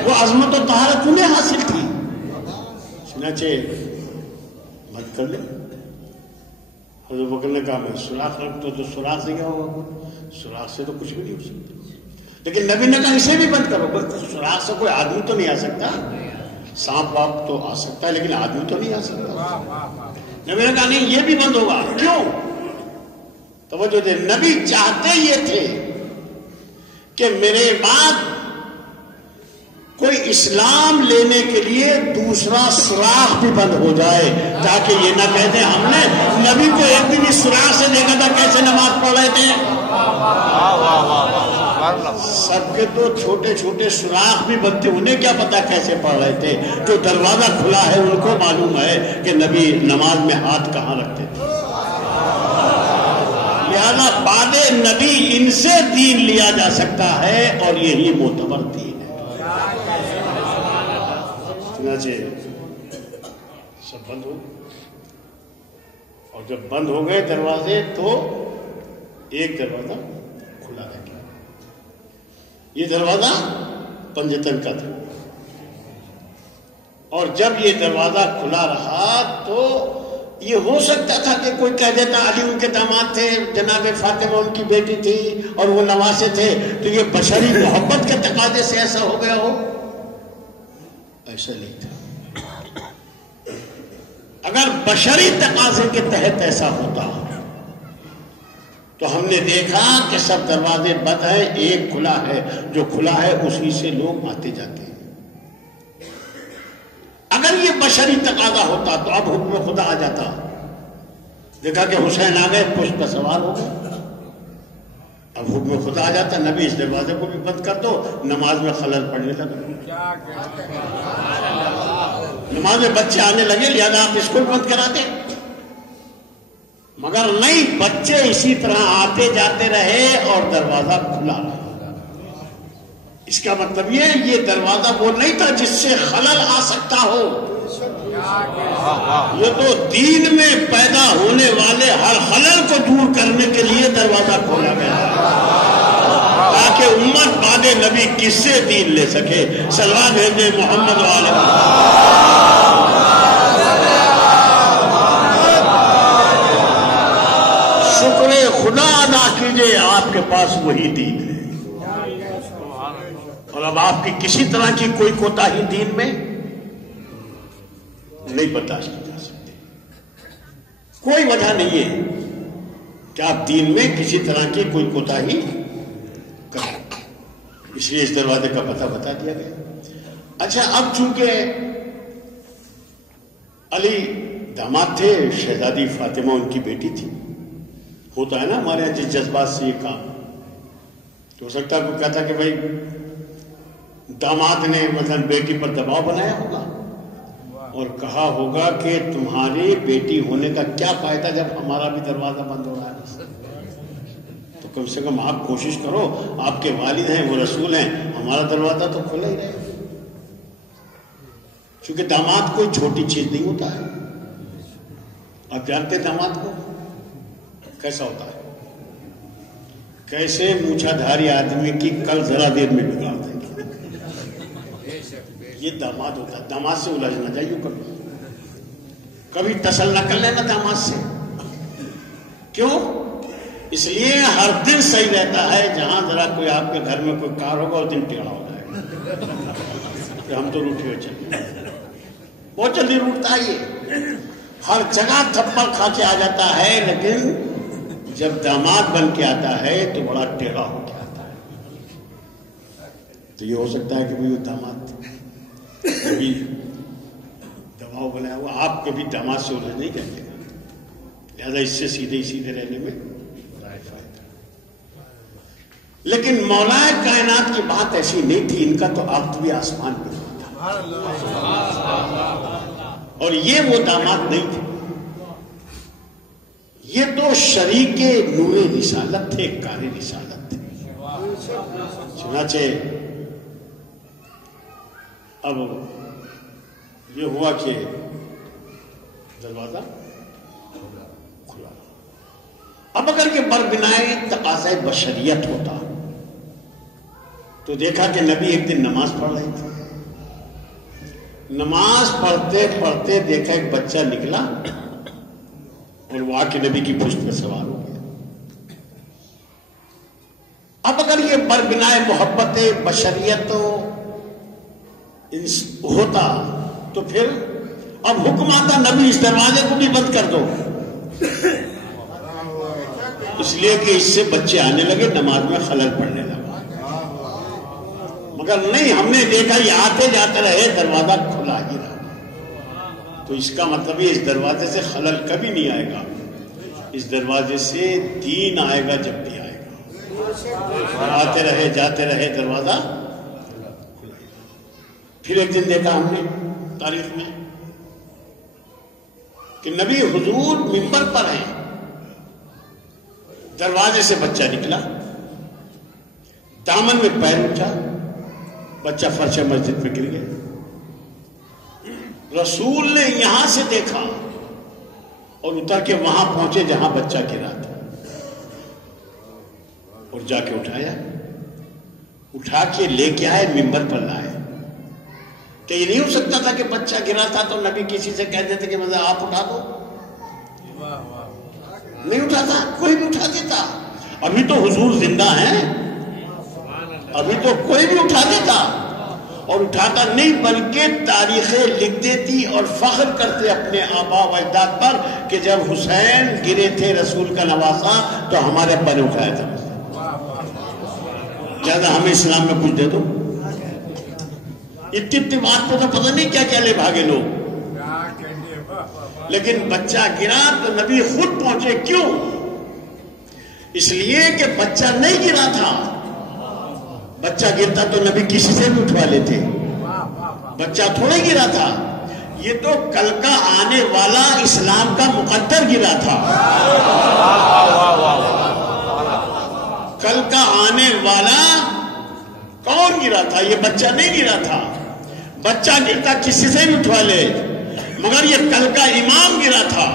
وہ عظمت و طہارت انہیں حاصل تھی، چنانچہ مت کر لیں، حضرت بکر نے کہا میں سوراخ رکھتا ہوں، تو سوراخ سے کیا ہوگا، سوراخ سے تو کچھ بھی نہیں ہو سکتا، لیکن نبی نے کہا اسے بھی بند کرو. سوراخ سے کوئی آدمی تو نہیں آ سکتا, سانپ واپ تو آ سکتا ہے لیکن آدمی تو نہیں آ سکتا. نبی نے کہا نہیں یہ بھی بند ہوگا. کیوں؟ توجہ دے, نبی چاہتے یہ تھے کہ میرے بعد کوئی اسلام لینے کے لیے دوسرا سوراخ بھی بند ہو جائے, تاکہ یہ نہ کہتے ہم نے نبی کو ایک دن اس سوراخ سے دیکھا تھا کیسے نماز پڑھ رہے تھے. سب کے تو چھوٹے چھوٹے سوراخ بھی بنتے, انہیں کیا پتا کیسے پڑھ رہے تھے. جو دروازہ کھلا ہے ان کو معلوم ہے کہ نبی نماز میں ہاتھ کہاں رکھتے تھے. لہذا بعد نبی ان سے دین لیا جا سکتا ہے اور یہی معتبر دین ہے. چنانچہ سب بند ہو, اور جب بند ہو گئے دروازے تو ایک دروازہ کھلا رہ گیا. یہ دروازہ پنجتن کا تھا, اور جب یہ دروازہ کھلا رہا تو یہ ہو سکتا تھا کہ کوئی کہہ دیتا علی ان کے داماد تھے, جناب فاطمہ ان کی بیٹی تھی اور وہ نواسے تھے, تو یہ بشری محبت کے تقاضے سے ایسا ہو گیا ہو. ایسا نہیں تھا. اگر بشری تقاضے کے تحت ایسا ہوتا تو ہم نے دیکھا کہ سب دروازے بند ہیں, ایک کھلا ہے, جو کھلا ہے اسی سے لوگ آتے جاتے ہیں. اگر یہ بشری تقاضا ہوتا تو اب حکم خدا آ جاتا. دیکھا کہ حسین آ گئے, پشت پر سوار ہو گئے, اب حکم خدا آ جاتا, نبی اس دروازے کو بھی بند کر دو, نماز میں خلل پڑنے لگا, نماز میں بچے آنے لگے, لہذا آپ اسکول بند کرا دیں. مگر نہیں, بچے اسی طرح آتے جاتے رہے اور دروازہ کھلا رہا. اس کا مطلب یہ دروازہ وہ نہیں تھا جس سے خلل آ سکتا ہو. یہ تو دین میں پیدا ہونے والے ہر خلل کو دور کرنے کے لیے دروازہ کھولا گیا تاکہ امت بعد نبی کس سے دین لے سکے. صلوات بھیجے محمد والے. شکر خدا ادا کیجئے, آپ کے پاس وہی دین ہے, اور اب آپ کی کسی طرح کی کوئی کوتاہی دین میں نہیں برداشت کی جا سکتی. کوئی وجہ نہیں ہے کہ آپ دین میں کسی طرح کی کوئی کوتاہی کریں. اس لیے اس دروازے کا پتہ بتا دیا گیا. اچھا, اب چونکہ علی داماد تھے, شہزادی فاطمہ ان کی بیٹی تھی. ہوتا ہے نا ہمارے یہاں جس جذبات سے یہ کام, تو ہو سکتا ہے کوئی کہتا کہ بھائی داماد نے مثلا بیٹی پر دباؤ بنایا ہوگا اور کہا ہوگا کہ تمہاری بیٹی ہونے کا کیا فائدہ جب ہمارا بھی دروازہ بند ہو رہا ہے, تو کم سے کم آپ کوشش کرو, آپ کے والد ہیں, وہ رسول ہیں, ہمارا دروازہ تو کھلا ہی رہے. کیونکہ داماد کوئی چھوٹی چیز نہیں ہوتا ہے. آپ جانتے داماد کو کیسا ہوتا ہے, کیسے مونچھا دھاری آدمی کی کل ذرا دیر میں بگاڑ دیں گے. یہ داماد ہوتا ہے. داماد سے الجھ نہ جائیے, کبھی تصل نہ کر لینا داماد سے. کیوں؟ اس لیے ہر دن صحیح رہتا ہے, جہاں ذرا کوئی آپ کے گھر میں کوئی کار ہوگا اس دن ٹیڑھا ہو جائے گا کہ ہم تو روٹے ہوئے چلے. بہت جلدی روٹتا ہے یہ, ہر جگہ تھپڑ کھا کے آ جاتا ہے, لیکن جب داماد بن کے آتا ہے تو بڑا ٹیڑھا ہو کے آتا ہے. تو یہ ہو سکتا ہے کہ وہ داماد کبھی دباؤ بنایا ہوا, آپ کبھی داماد سے الجھ نہیں کرتے, لہذا اس سے سیدھے رہنے میں فائدہ. لیکن مولا کائنات کی بات ایسی نہیں تھی, ان کا تو عقد بھی آسمان میں تھا, اور یہ وہ داماد نہیں تھے. یہ تو شریک نور رسالت تھے, کار رسالت تھے. چنانچہ اب یہ ہوا کہ دروازہ کھلا. اب اگر یہ بربنائے تقاضۂ بشریت ہوتا تو دیکھا کہ نبی ایک دن نماز پڑھ رہے تھے. نماز پڑھتے پڑھتے دیکھا ایک بچہ نکلا اور وہ آ کے نبی کی پشت پہ سوار ہو گیا. اب اگر یہ بربنائے محبت بشریت ہوتا تو پھر اب حکم آتا نبی اس دروازے کو بھی بند کر دو، اس لیے کہ اس سے بچے آنے لگے، نماز میں خلل پڑنے لگا۔ مگر نہیں، ہم نے دیکھا یہ آتے جاتے رہے، دروازہ کھلا ہی رہا۔ تو اس کا مطلب یہ اس دروازے سے خلل کبھی نہیں آئے گا، اس دروازے سے دین آئے گا جب بھی آئے گا۔ آتے رہے جاتے رہے، دروازہ کھلا۔ پھر ایک دن دیکھا ہم نے تاریخ میں کہ نبی حضور منبر پر ہیں، دروازے سے بچہ نکلا، دامن میں پیر اٹھا، بچہ فرش مسجد پہ گر گیا۔ رسول نے یہاں سے دیکھا اور اتر کے وہاں پہنچے جہاں بچہ گرا تھا، اور جا کے اٹھایا، اٹھا کے لے کے آئے، منبر پر لائے۔ کہ یہ نہیں ہو سکتا تھا کہ بچہ گرا تھا تو نبی کسی سے کہہ دیتے کہ مطلب آپ اٹھا دو؟ نہیں اٹھاتا، کوئی بھی اٹھا دیتا۔ ابھی تو حضور زندہ ہیں، ابھی تو کوئی بھی اٹھا دیتا، اور اٹھاتا نہیں بلکہ تاریخیں لکھ دیتی اور فخر کرتے اپنے آبا و اجداد پر کہ جب حسین گرے تھے رسول کا نواسا تو ہمارے ابا نے اٹھایا تھا۔ زیادہ ہمیں اسلام میں کچھ دے دو، اتنی بات پہ تو پتہ نہیں کیا کیا لے بھاگے لوگ۔ لیکن بچہ گرا تو نبی خود پہنچے، کیوں؟ اس لیے کہ بچہ نہیں گرا تھا۔ بچہ گرتا تو نبی کسی سے بھی اٹھوا لیتے، بچہ تھوڑے گرا تھا، یہ تو کل کا آنے والا اسلام کا مقدر گرا تھا۔ کل کا آنے والا کون گرا تھا؟ یہ بچہ نہیں گرا تھا۔ بچہ گرتا کسی سے بھی اٹھوا لے، مگر یہ کل کا امام گرا تھا۔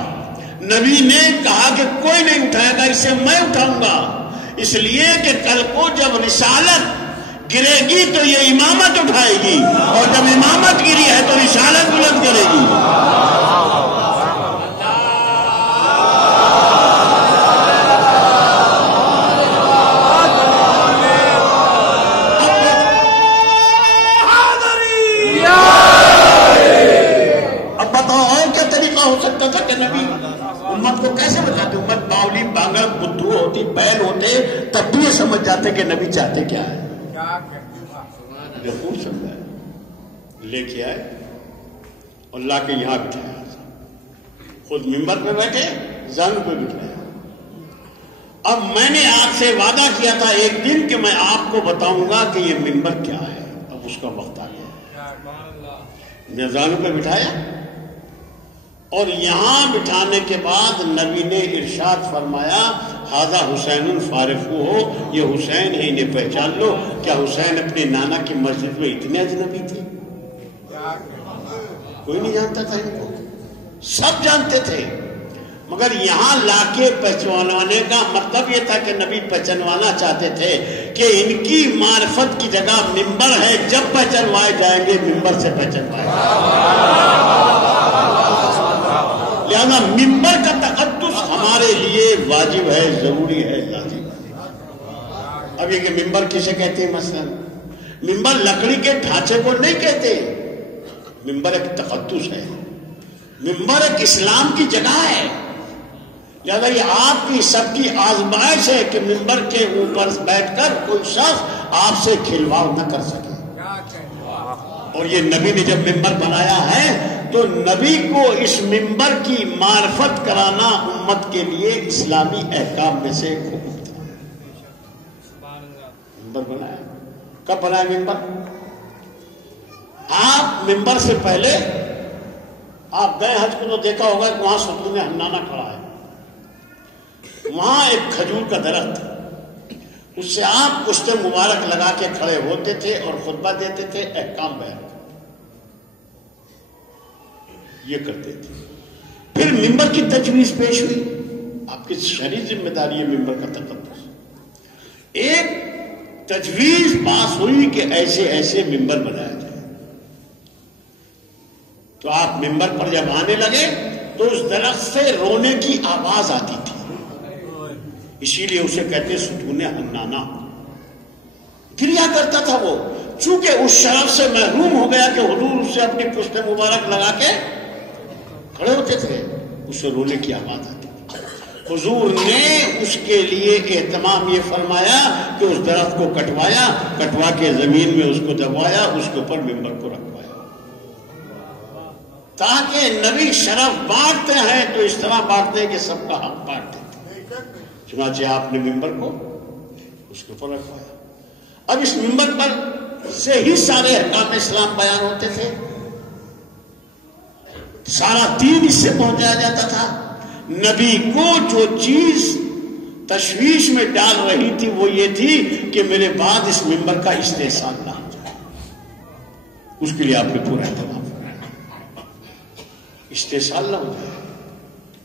نبی نے کہا کہ کوئی نہیں اٹھائے گا، اسے میں اٹھاؤں گا، اس لیے کہ کل کو جب رسالت گرے گی تو یہ امامت اٹھائے گی، اور جب امامت گری ہے تو رسالت بلند کرے گی۔ اب بتاؤ اور کیا طریقہ ہو سکتا تھا کہ نبی امت کو کیسے بتاتے؟ امت باولی بانگل بدھو ہوتی، بیل ہوتے، تب بھی یہ سمجھ جاتے کہ نبی چاہتے کیا ہے۔ خوب سمجھا، لے کے آئے اور لا کے یہاں بٹھایا، خود منبر پہ بیٹھے، زنگ پہ بٹھایا۔ اب میں نے آپ سے وعدہ کیا تھا ایک دن کہ میں آپ کو بتاؤں گا کہ یہ منبر کیا ہے، اب اس کا وقت آ گیا۔ زنگ پہ بٹھایا اور یہاں بٹھانے کے بعد نبی نے ارشاد فرمایا، ھذا حسین فارغ ہو، یہ حسین ہے، انہیں پہچان لو۔ کیا حسین اپنے نانا کی مسجد میں اتنے اجنبی تھے؟ کوئی نہیں جانتا تھا ان کو، سب جانتے تھے، مگر یہاں لا کے پہچانوانے کا مطلب یہ تھا کہ نبی پہچانوانا چاہتے تھے کہ ان کی معرفت کی جگہ منبر ہے، جب پہچانوائے جائیں گے منبر سے پہچانوائے جائیں گے۔ لہذا منبر کا تقدس ہمارے لیے واجب ہے، ضروری ہے، لازم ہے۔ اب یہ کہ منبر کسے کہتے ہیں؟ مثلا منبر لکڑی کے ڈھانچے کو نہیں کہتے، منبر ایک تقدس ہے، منبر ایک اسلام کی جگہ ہے۔ لہذا یہ آپ کی سب کی آزمائش ہے کہ منبر کے اوپر بیٹھ کر کوئی شخص آپ سے کھلواڑ نہ کر سکے۔ اور یہ نبی نے جب منبر بنایا ہے تو نبی کو اس منبر کی معرفت کرانا امت کے لیے اسلامی احکام میں سے ایک حکم تھا۔ منبر بنایا، کب بنایا منبر؟ آپ منبر سے پہلے آپ گئے حج کو تو دیکھا ہوگا کہ وہاں ستون حنانہ کھڑا ہے، وہاں ایک کھجور کا درخت، اس سے آپ پشت مبارک لگا کے کھڑے ہوتے تھے اور خطبہ دیتے تھے، احکام بیان یہ کرتے تھے۔ پھر منبر کی تجویز پیش ہوئی، آپ کی شرعی ذمہ داری ہے منبر کا تقدس۔ ایک تجویز پاس ہوئی کہ ایسے ایسے منبر بنایا جائے، تو آپ منبر پر جب آنے لگے تو اس درخت سے رونے کی آواز آتی تھی، اسی لیے اسے کہتے ستون حنانہ۔ گریا کرتا تھا وہ، چونکہ اس شرف سے محروم ہو گیا کہ حضور اس سے اپنی پشت مبارک لگا کے کھڑے ہوتے تھے، اسے رونے کی آواز آتی تھی۔ حضور نے اس کے لیے اہتمام یہ فرمایا کہ اس درخت کو کٹوا کے زمین میں اس کو دبوایا، اس کے اوپر ممبر کو رکھوایا، تاکہ نبی شرف بانٹتے ہیں تو اس طرح بانٹتے ہیں کہ سب کا حق بانٹ دیتے۔ چنانچہ آپ نے ممبر کو اس کے اوپر رکھوایا۔ اب اس ممبر پر سے ہی سارے احکام اسلام بیان ہوتے تھے، سارا دین اس سے پہنچایا جاتا تھا۔ نبی کو جو چیز تشویش میں ڈال رہی تھی وہ یہ تھی کہ میرے بعد اس ممبر کا استحصال نہ ہو جائے، اس کے لیے آپ نے پورا اہتمام کرایا، استحصال نہ ہو جائے۔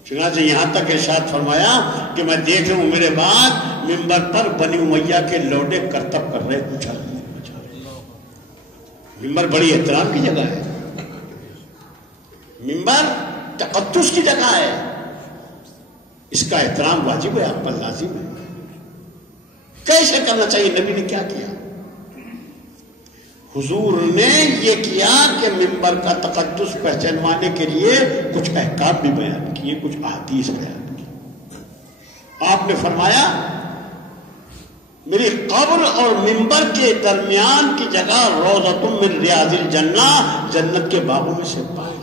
چنانچہ یہاں تک ارشاد فرمایا کہ میں دیکھ رہا ہوں میرے بعد ممبر پر بنی امیہ کے لوڈے کرتب کر رہے اچھال۔ ممبر بڑی احترام کی جگہ ہے، ممبر تقدس کی جگہ ہے، اس کا احترام واجب ہے، آپ پر لازم ہے۔ کیسے کرنا چاہیے؟ نبی نے کیا کیا؟ حضور نے یہ کیا کہ ممبر کا تقدس پہچانوانے کے لیے کچھ احکام بھی بیان کیے، کچھ احادیث بیان کی۔ آپ نے فرمایا میری قبر اور ممبر کے درمیان کی جگہ روضۃ من ریاض الجنہ، جنت کے باغوں میں سے پائے۔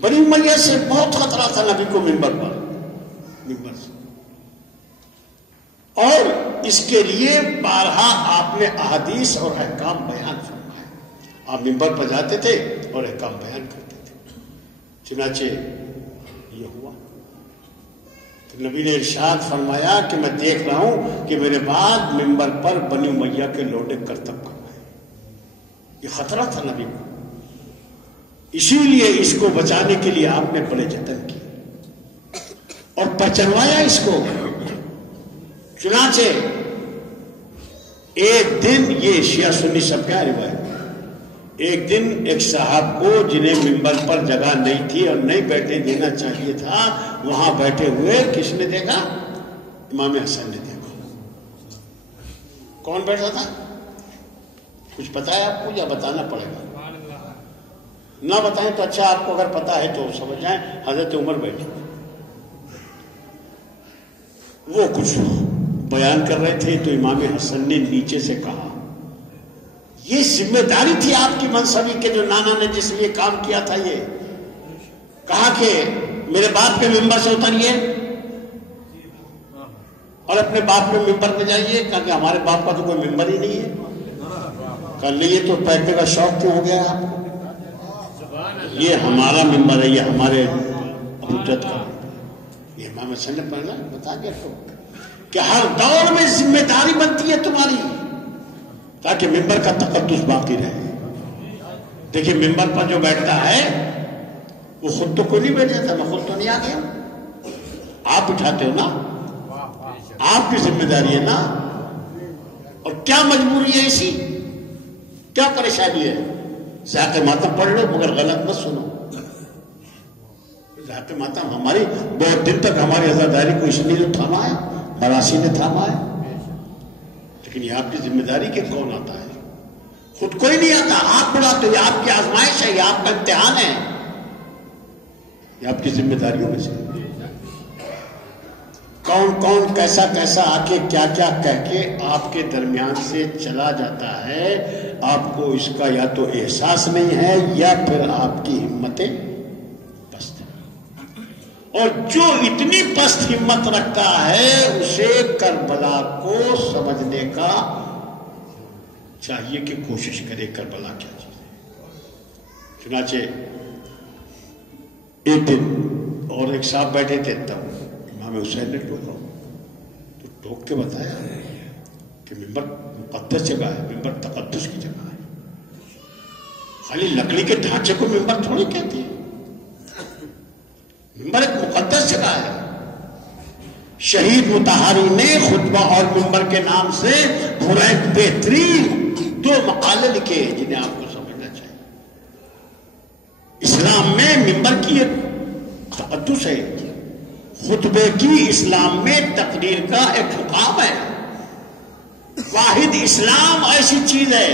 بنی امیہ سے بہت خطرہ تھا نبی کو ممبر سے، اور اس کے لیے بارہا آپ نے احادیث اور احکام بیان فرمائے۔ آپ ممبر پر جاتے تھے اور احکام بیان کرتے تھے۔ چنانچہ یہ ہوا تو نبی نے ارشاد فرمایا کہ میں دیکھ رہا ہوں کہ میرے بعد ممبر پر بنی امیہ کے لوڈے کرتب کرنا ہے۔ یہ خطرہ تھا نبی کو، اسی لیے اس کو بچانے کے لیے آپ نے بڑے جتن کیے اور پہچانوایا اس کو۔ چنانچہ ایک دن، یہ شیعہ سنی سب کیا روایت، ایک دن ایک صاحب کو جنہیں ممبر پر جگہ نہیں تھی اور نہیں بیٹھنے دینا چاہیے تھا، وہاں بیٹھے ہوئے کس نے دیکھا؟ امام حسن نے دیکھا۔ کون بیٹھا تھا؟ کچھ پتا ہے آپ کو یا بتانا پڑے گا؟ نہ بتائیں تو اچھا، آپ کو اگر پتا ہے تو سمجھ جائیں، حضرت عمر بیٹھے، وہ کچھ بیان کر رہے تھے تو امام حسن نے نیچے سے کہا، یہ ذمہ داری تھی آپ کی منصبی کے، جو نانا نے جس لیے کام کیا تھا، یہ کہا کہ میرے باپ کے ممبر سے اتریے اور اپنے باپ کے ممبر پہ جائیے، کہا کہ ہمارے باپ کا تو کوئی ممبر ہی نہیں ہے۔ کہا نہیں، تو بیٹھنے کا شوق کیوں ہو گیا آپ کو؟ یہ ہمارا ممبر ہے، یہ ہمارے ابوجد کا۔ یہ امام حسن نے پڑھنا بتا گیا تو کہ ہر دور میں ذمہ داری بنتی ہے تمہاری، تاکہ ممبر کا تقدس باقی رہے۔ دیکھیے ممبر پر جو بیٹھتا ہے وہ خود تو کوئی نہیں بیٹھا تھا، میں خود تو نہیں آ گیا، آپ بٹھاتے ہو نا، آپ کی ذمہ داری ہے نا۔ اور کیا مجبوری ہے ایسی، کیا پریشانی ہے؟ ذات ماتم پڑھ لو مگر غلط مت سنو۔ ذات ماتم ہماری بہت دن تک ہماری عزاداری کو اس لیے تھاما ہے، مراسی نے تھاما ہے، لیکن یہ آپ کی ذمہ داری کہ کون آتا ہے؟ خود کوئی نہیں آتا، آپ پڑھاتے، یہ آپ کی آزمائش ہے، یہ آپ کا امتحان ہے، یہ آپ کی ذمہ داریوں میں سے۔ کون کون کیسا کیسا آ کے کیا کیا کہہ کے آپ کے درمیان سے چلا جاتا ہے، آپ کو اس کا یا تو احساس نہیں ہے یا پھر آپ کی ہمتیں پست ہیں۔ اور جو اتنی پست ہمت رکھتا ہے اسے کربلا کو سمجھنے کا چاہیے کہ کوشش کرے کربلا کیا چیز ہے۔ چنانچہ ایک دن اور ایک صاحب بیٹھے تھے، تب امام حسین نے ٹوکا تو ٹوک کے بتایا کہ ممبر مقدس جگہ ہے، ممبر تقدس کی جگہ ہے، خالی لکڑی کے ڈھانچے کو ممبر تھوڑی کہتی ہے، ممبر ایک مقدس جگہ ہے۔ شہید مطہری نے خطبہ اور ممبر کے نام سے پورا ایک بہترین 2 مقالے لکھے جنہیں آپ کو سمجھنا چاہیے۔ اسلام میں ممبر کی ایک تقدس ہے، خطبے کی اسلام میں تقریر کا ایک مقام ہے، واحد اسلام ایسی چیز ہے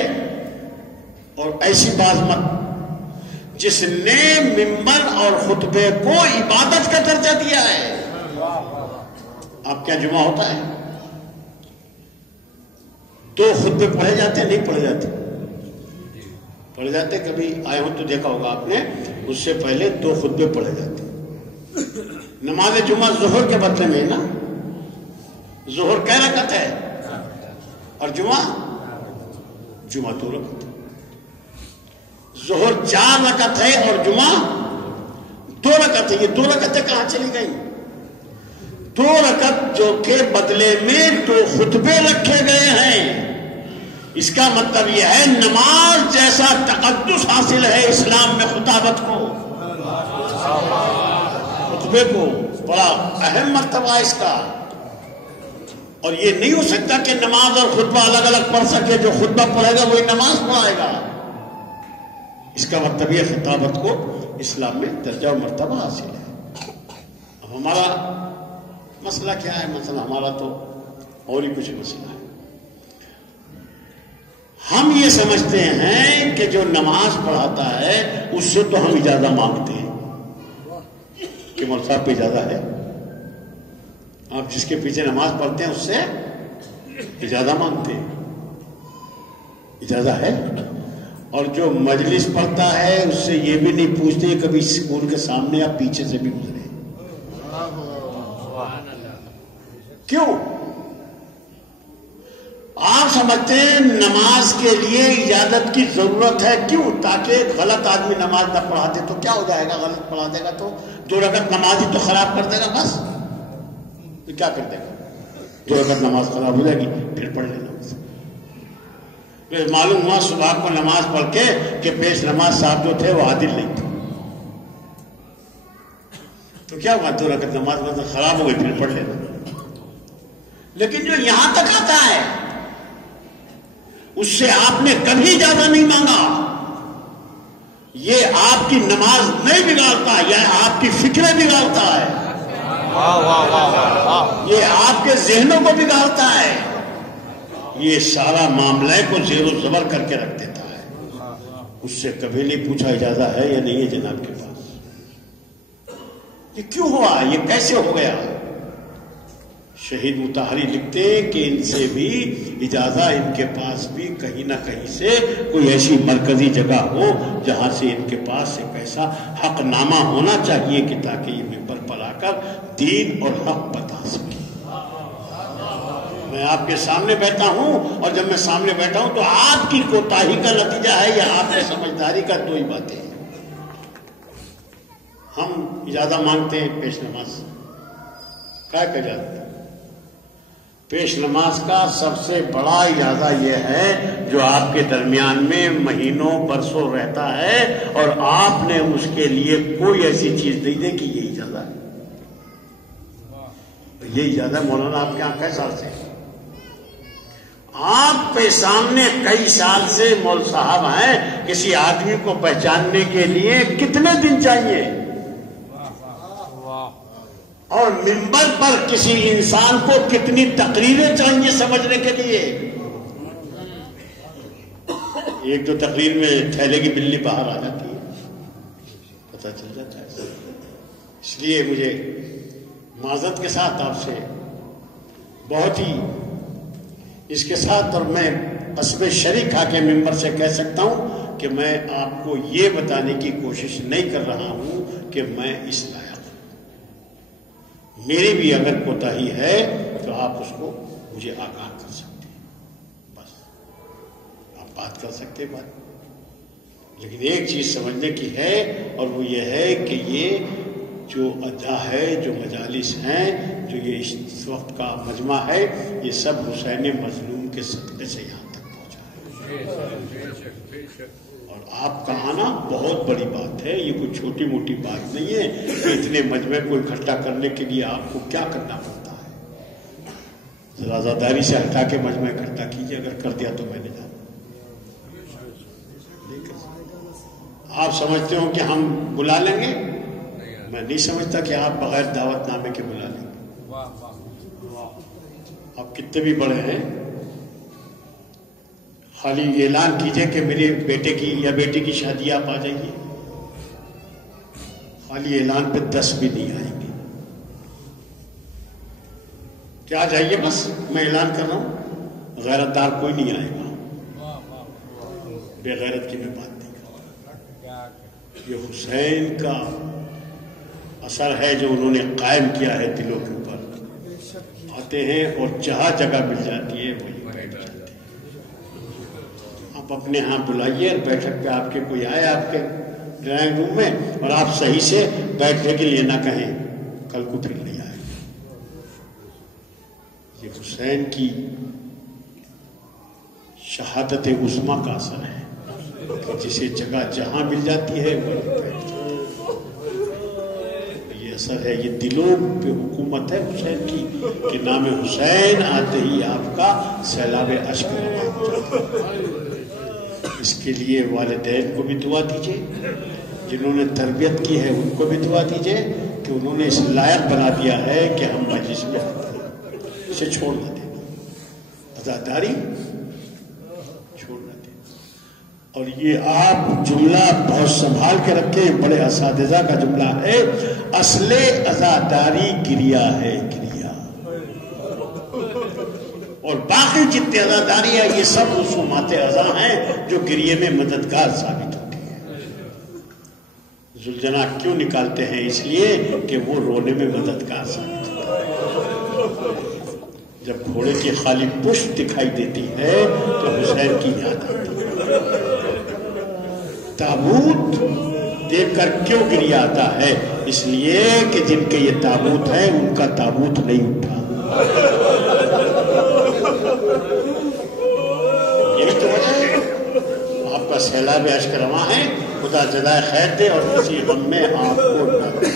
اور ایسی بازمت جس نے ممبر اور خطبے کو عبادت کا درجہ دیا ہے. آپ کیا جمعہ ہوتا ہے 2 خطبے پڑھے جاتے ہیں؟ نہیں پڑھے جاتے. پڑھے جاتے. کبھی آئے ہو تو دیکھا ہوگا آپ نے, اس سے پہلے 2 خطبے پڑھے جاتے. نماز جمعہ ظہر کے بدلے میں نا, ظہر کیا رکعت ہے اور جمعہ 2 رکعت. ظہر 4 رکعت ہے اور جمعہ 2 رکعت ہے. یہ 2 رکعتیں کہاں چلی گئی؟ 2 رکعت جو کہ بدلے میں 2 خطبے رکھے گئے ہیں. اس کا مطلب یہ ہے نماز جیسا تقدس حاصل ہے اسلام میں خطابت کو, خطبے کو بڑا اہم مرتبہ اس کا. اور یہ نہیں ہو سکتا کہ نماز اور خطبہ الگ الگ پڑھ سکے. جو خطبہ پڑھے گا وہی نماز پڑھائے گا. اس کا مطلب یہ خطابت کو اسلام میں درجہ و مرتبہ حاصل ہے. اب ہمارا مسئلہ کیا ہے؟ مسئلہ ہمارا تو اور ہی کچھ مسئلہ ہے. ہم یہ سمجھتے ہیں کہ جو نماز پڑھاتا ہے اس سے تو ہم اجازت مانگتے ہیں کہ مولوی صاحب پہ اجازت ہے. آپ جس کے پیچھے نماز پڑھتے ہیں اس سے اجازت مانگتے ہیں, اجازت ہے. اور جو مجلس پڑھتا ہے اس سے یہ بھی نہیں پوچھتے کبھی اسکول کے سامنے یا پیچھے سے بھی گزرے. کیوں؟ آپ سمجھتے ہیں نماز کے لیے اجازت کی ضرورت ہے. کیوں؟ تاکہ غلط آدمی نماز نہ پڑھاتے تو کیا ہو جائے گا؟ غلط پڑھا دے گا تو 2 رکعت نماز ہی تو خراب کر دے گا. بس کیا کر دے گا؟ 2 رکعت نماز خراب ہو جائے گی, پھر پڑھ لینا. معلوم ہوا صبح کو نماز پڑھ کے کہ پیش نماز صاحب جو تھے وہ عادل نہیں تھے, تو کیا ہوا؟ 2 رکعت نماز خراب ہو گئی, پھر پڑھ لینا. لیکن جو یہاں تک آتا ہے اس سے آپ نے کبھی اجازت نہیں مانگا. یہ آپ کی نماز نہیں بگاڑتا, یہ آپ کی فکریں بگاڑتا ہے, یہ آپ کے ذہنوں کو بگاڑتا ہے. یہ سارا معاملے کو زیر و زبر کر کے رکھ دیتا ہے. اس سے کبھی نہیں پوچھا اجازت ہے یا نہیں ہے جناب کے پاس. یہ کیوں ہوا؟ یہ کیسے ہو گیا؟ شہید مطہری لکھتے کہ ان سے بھی اجازت, ان کے پاس بھی کہیں نہ کہیں سے کوئی ایسی مرکزی جگہ ہو جہاں سے ان کے پاس ایک ایسا حق نامہ ہونا چاہیے کہ تاکہ یہ ممبر پر آ کر دین اور حق بتا سکے. میں آپ کے سامنے بیٹھا ہوں اور جب میں سامنے بیٹھا ہوں تو آپ کی کوتاہی کا نتیجہ ہے یا آپ کی سمجھداری کا 2 ہی باتیں ہیں. ہم اجازت مانگتے ہیں پیش نماز کا اجازت. پیش نماز کا سب سے بڑا اجازت یہ ہے جو آپ کے درمیان میں مہینوں برسوں رہتا ہے اور آپ نے اس کے لیے کوئی ایسی چیز نہیں دی کہ یہ اجازت ہے. یہ اجازت مولانا آپ کے یہاں کئی سال سے؟ آپ کے سامنے کئی سال سے مول صاحب ہیں. کسی آدمی کو پہچاننے کے لیے کتنے دن چاہیے؟ اور منبر پر کسی انسان کو کتنی تقریریں چاہیے سمجھنے کے لیے؟ ایک دو تقریر میں تھیلے کی بلی باہر آ جاتی ہے, پتہ چل جاتا ہے. اس لیے مجھے معذرت کے ساتھ آپ سے بہت ہی اس کے ساتھ, اور میں قسم شریک کھا کے ممبر سے کہہ سکتا ہوں کہ میں آپ کو یہ بتانے کی کوشش نہیں کر رہا ہوں کہ میں اس لائق ہوں. میری بھی اگر کوتاہی ہے تو آپ اس کو مجھے آگاہ کر سکتے ہیں, بس آپ بات کر سکتے بات. لیکن ایک چیز سمجھنے کی ہے اور وہ یہ ہے کہ یہ جو ادا ہے, جو مجالس ہیں, جو یہ اس وقت کا مجمع ہے, یہ سب حسین مظلوم کے صدقے سے یہاں تک پہنچا ہے. اور آپ کا آنا بہت بڑی بات ہے, یہ کوئی چھوٹی موٹی بات نہیں ہے کہ اتنے مجمع کو اکٹھا کرنے کے لیے آپ کو کیا کرنا پڑتا ہے. ذرا آزاداری سے ہٹا کے مجمع اکٹھا کیجیے, اگر کر دیا تو میں نے جانا. آپ سمجھتے ہو کہ ہم بلا لیں گے؟ میں نہیں سمجھتا کہ آپ بغیر دعوت نامے کے بلا لیں گے. آپ کتنے بھی بڑے ہیں, خالی اعلان کیجئے کہ میرے بیٹے کی یا بیٹی کی شادی آپ آ جائیے، خالی اعلان پہ 10 بھی نہیں آئیں گے. کیا جائیے بس میں اعلان کر رہا ہوں، غیرت دار کوئی نہیں آئے گا، بے غیرت کی میں بات نہیں کرتا. یہ حسین کا اثر ہے جو انہوں نے قائم کیا ہے دلوں کے اوپر. آتے ہیں اور جہاں جگہ مل جاتی ہے وہی بیٹھ جاتے ہیں. آپ اپنے ہاں بلائیے اور بیٹھک پہ آپ کے کوئی آئے آپ کے ڈرائنگ روم میں اور آپ صحیح سے بیٹھنے کے لیے نہ کہیں کل کو پھر نہیں آئے. یہ حسین کی شہادت عظمیٰ کا اثر ہے، جسے جگہ جہاں مل جاتی ہے وہ بیٹھ جاتی ہے. یہ اثر ہے، یہ دلوں پہ حکومت ہے حسین کی کہ نام حسین آتے ہی آپ کا سیلاب اشک رواں ہو جاتا ہے. اس کے لیے والدین کو بھی دعا دیجیے، جنہوں نے تربیت کی ہے ان کو بھی دعا دیجیے کہ انہوں نے اس لائق بنا دیا ہے کہ ہم مجلس میں آتے ہیں. اسے چھوڑ نہ دینا، عزاداری چھوڑ نہ دینا. اور یہ آپ جملہ بہت سنبھال کے رکھیں، بڑے اساتذہ کا جملہ ہے، اصل عزاداری گریا ہے، گریا. اور باقی جتنے عزاداری ہیں یہ سب رسومات عزا ہیں جو گریے میں مددگار ثابت ہوتی ہیں. ذوالجناح کیوں نکالتے ہیں؟ اس لیے کہ وہ رونے میں مددگار ثابت ہوتا ہے. جب گھوڑے کی خالی پشت دکھائی دیتی ہے تو حسین کی یاد آتی ہے. تابوت دیکھ کر کیوں گریا آتا ہے؟ اس لیے کہ جن کے یہ تابوت ہیں ان کا تابوت نہیں اٹھا. یہی تو وجہ ہے آپ کا سیلاب اشک رواں ہے. خدا جزائے خیر دے اور کسی غم میں آپ کو نہ دے.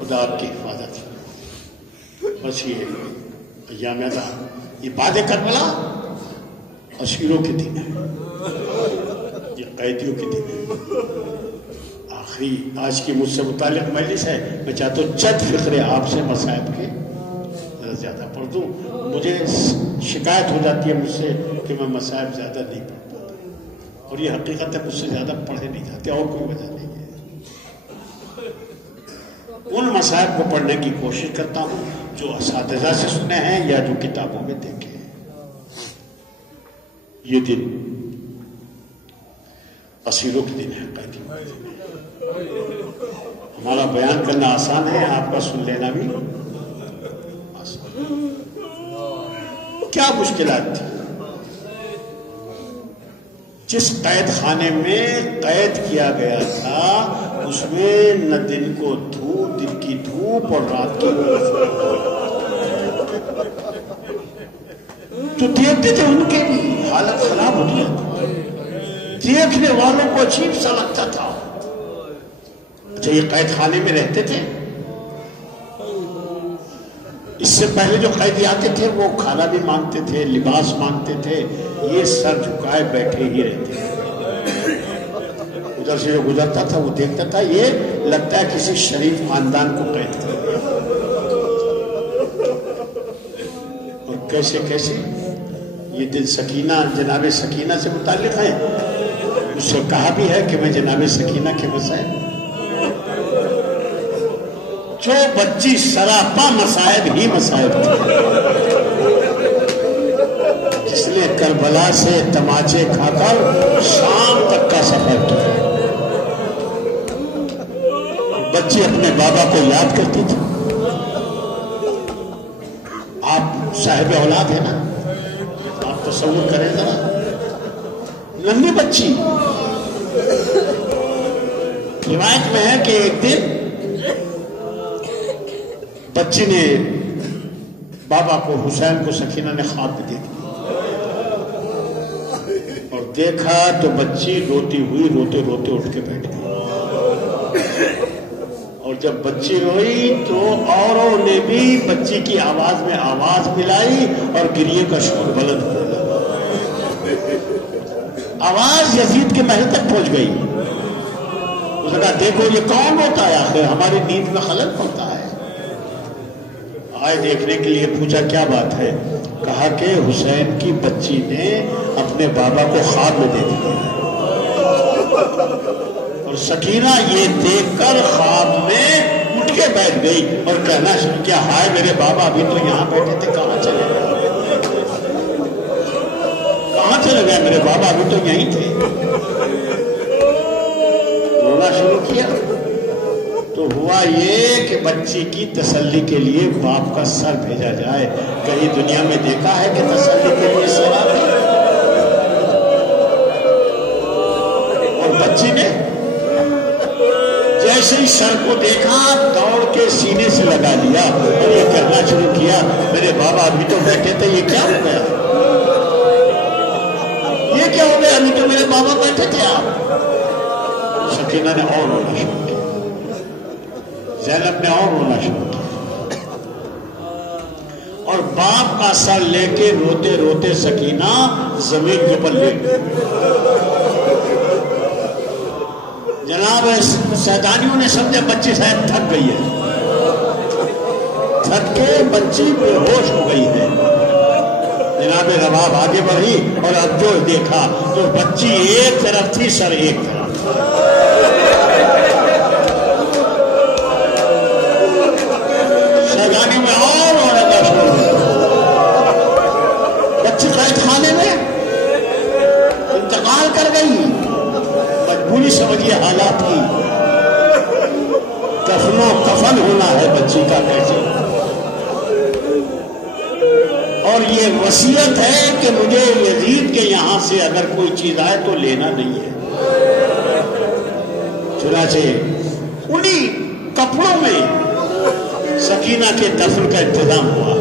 خدا آپ کی حفاظت کرے. بس یہ ایام عزا، یہ بعد کربلا اسیروں کے دن ہے، یہ قیدیوں کے دن ہے. آخری آج کی مجھ سے متعلق مجلس ہے، میں چاہتا ہوں چند فقرے آپ سے مصائب کے زیادہ پڑھ دوں. مجھے شکایت ہو جاتی ہے مجھ سے کہ میں مصائب زیادہ نہیں پڑھ پاتا، اور یہ حقیقت ہے مجھ سے زیادہ پڑھے نہیں جاتے، اور کوئی وجہ نہیں ہے. ان مصائب کو پڑھنے کی کوشش کرتا ہوں جو اساتذہ سے سنے ہیں یا جو کتابوں میں دیکھے ہیں. یہ دن اسیروں کے دن ہے، قیدیوں کے دن ہے. ہمارا بیان کرنا آسان ہے، آپ کا سن لینا بھی آسان. کیا مشکلات تھی؟ جس قید خانے میں قید کیا گیا تھا اس میں نہ دن کو دھوپ، دن کی دھوپ اور رات کی تو دیکھتے تھے ان کی حالت خراب ہوتی ہے، دیکھنے والوں کو عجیب سا لگتا تھا. اچھا یہ قید خانے میں رہتے تھے، اس سے پہلے جو قیدی آتے تھے وہ کھانا بھی مانگتے تھے، لباس مانگتے تھے، یہ سر جھکائے بیٹھے ہی رہتے تھے. ادھر سے جو گزرتا تھا وہ دیکھتا تھا یہ لگتا ہے کسی شریف خاندان کو قید کر دیا. اور کیسے کیسے یہ دل سکینہ، جناب سکینہ سے متعلق ہے. اس سے کہا بھی ہے کہ میں جناب سکینہ کے مسائب، جو بچی سراپا مصائب ہی مصائب تھی، جس نے کربلا سے تماچے کھا کر شام تک کا سفر کیا. بچی اپنے بابا کو یاد کرتی تھی. آپ صاحب اولاد ہیں نا، آپ تصور کریں ذرا، ننھی بچی. روایت میں ہے کہ ایک دن بچی نے بابا کو، حسین کو سکینہ نے خواب میں دیکھ لیا اور دیکھا تو بچی روتی ہوئی روتے روتے اٹھ کے بیٹھ گئی. اور جب بچی روئی تو اوروں نے بھی بچی کی آواز میں آواز ملائی اور گریے کا شور بلند ہونے لگا. آواز یزید کے محل تک پہنچ گئی. اس نے کہا دیکھو یہ کون ہوتا ہے، آخر ہماری نیند میں خلل پڑتا ہے. آئے دیکھنے کے لیے، پوچھا کیا بات ہے؟ کہا کہ حسین کی بچی نے اپنے بابا کو خواب میں دے دیا، اور سکینہ یہ دیکھ کر خواب میں اٹھ کے بیٹھ گئی اور کہنا شروع کیا، ہائے میرے بابا ابھی تو یہاں بیٹھے تھے، کہاں چلے گئے، کہاں چلے گئے میرے بابا، ابھی تو یہیں تھے۔ رونا شروع کیا تو ہوا یہ کہ بچی کی تسلی کے لیے باپ کا سر بھیجا جائے، کہیں دنیا میں دیکھا ہے کہ تسلی کے لیے سر آتا ہے؟ اور بچی نے جیسے ہی سر کو دیکھا دوڑ کے سینے سے لگا لیا اور یہ کہنا شروع کیا، میرے بابا ابھی تو بیٹھے تھے، یہ کیا ہو گیا، یہ کیا ہو گیا، ابھی تو میرے بابا بیٹھے تھے آپ۔ سکینہ نے اور رونا شروع کیا، زینب نے اور رونا شروع کیا، اور باپ کا سر لے کے روتے روتے سکینہ زمین کے اوپر لیٹ گئی۔ جناب سیدانیوں نے سمجھا بچی شاید تھک گئی ہے، تھک کے بچی بے ہوش ہو گئی ہے۔ جناب رباب آگے بڑھی اور اب جو دیکھا تو بچی ایک طرف تھی، سر ایک طرف۔ سیدانیوں میں اور ہونے کا شروع ہوا، بچی قید خانے میں انتقال کر گئی، مجبوری سمجھیے حالات کی، کفن و کفن ہونا ہے بچی کا بیٹے، اور یہ وصیت ہے کہ مجھے یزید کے یہاں سے اگر کوئی چیز آئے تو لینا نہیں ہے۔ چنانچہ انہی کپڑوں میں سکینہ کے دفن کا انتظام ہوا،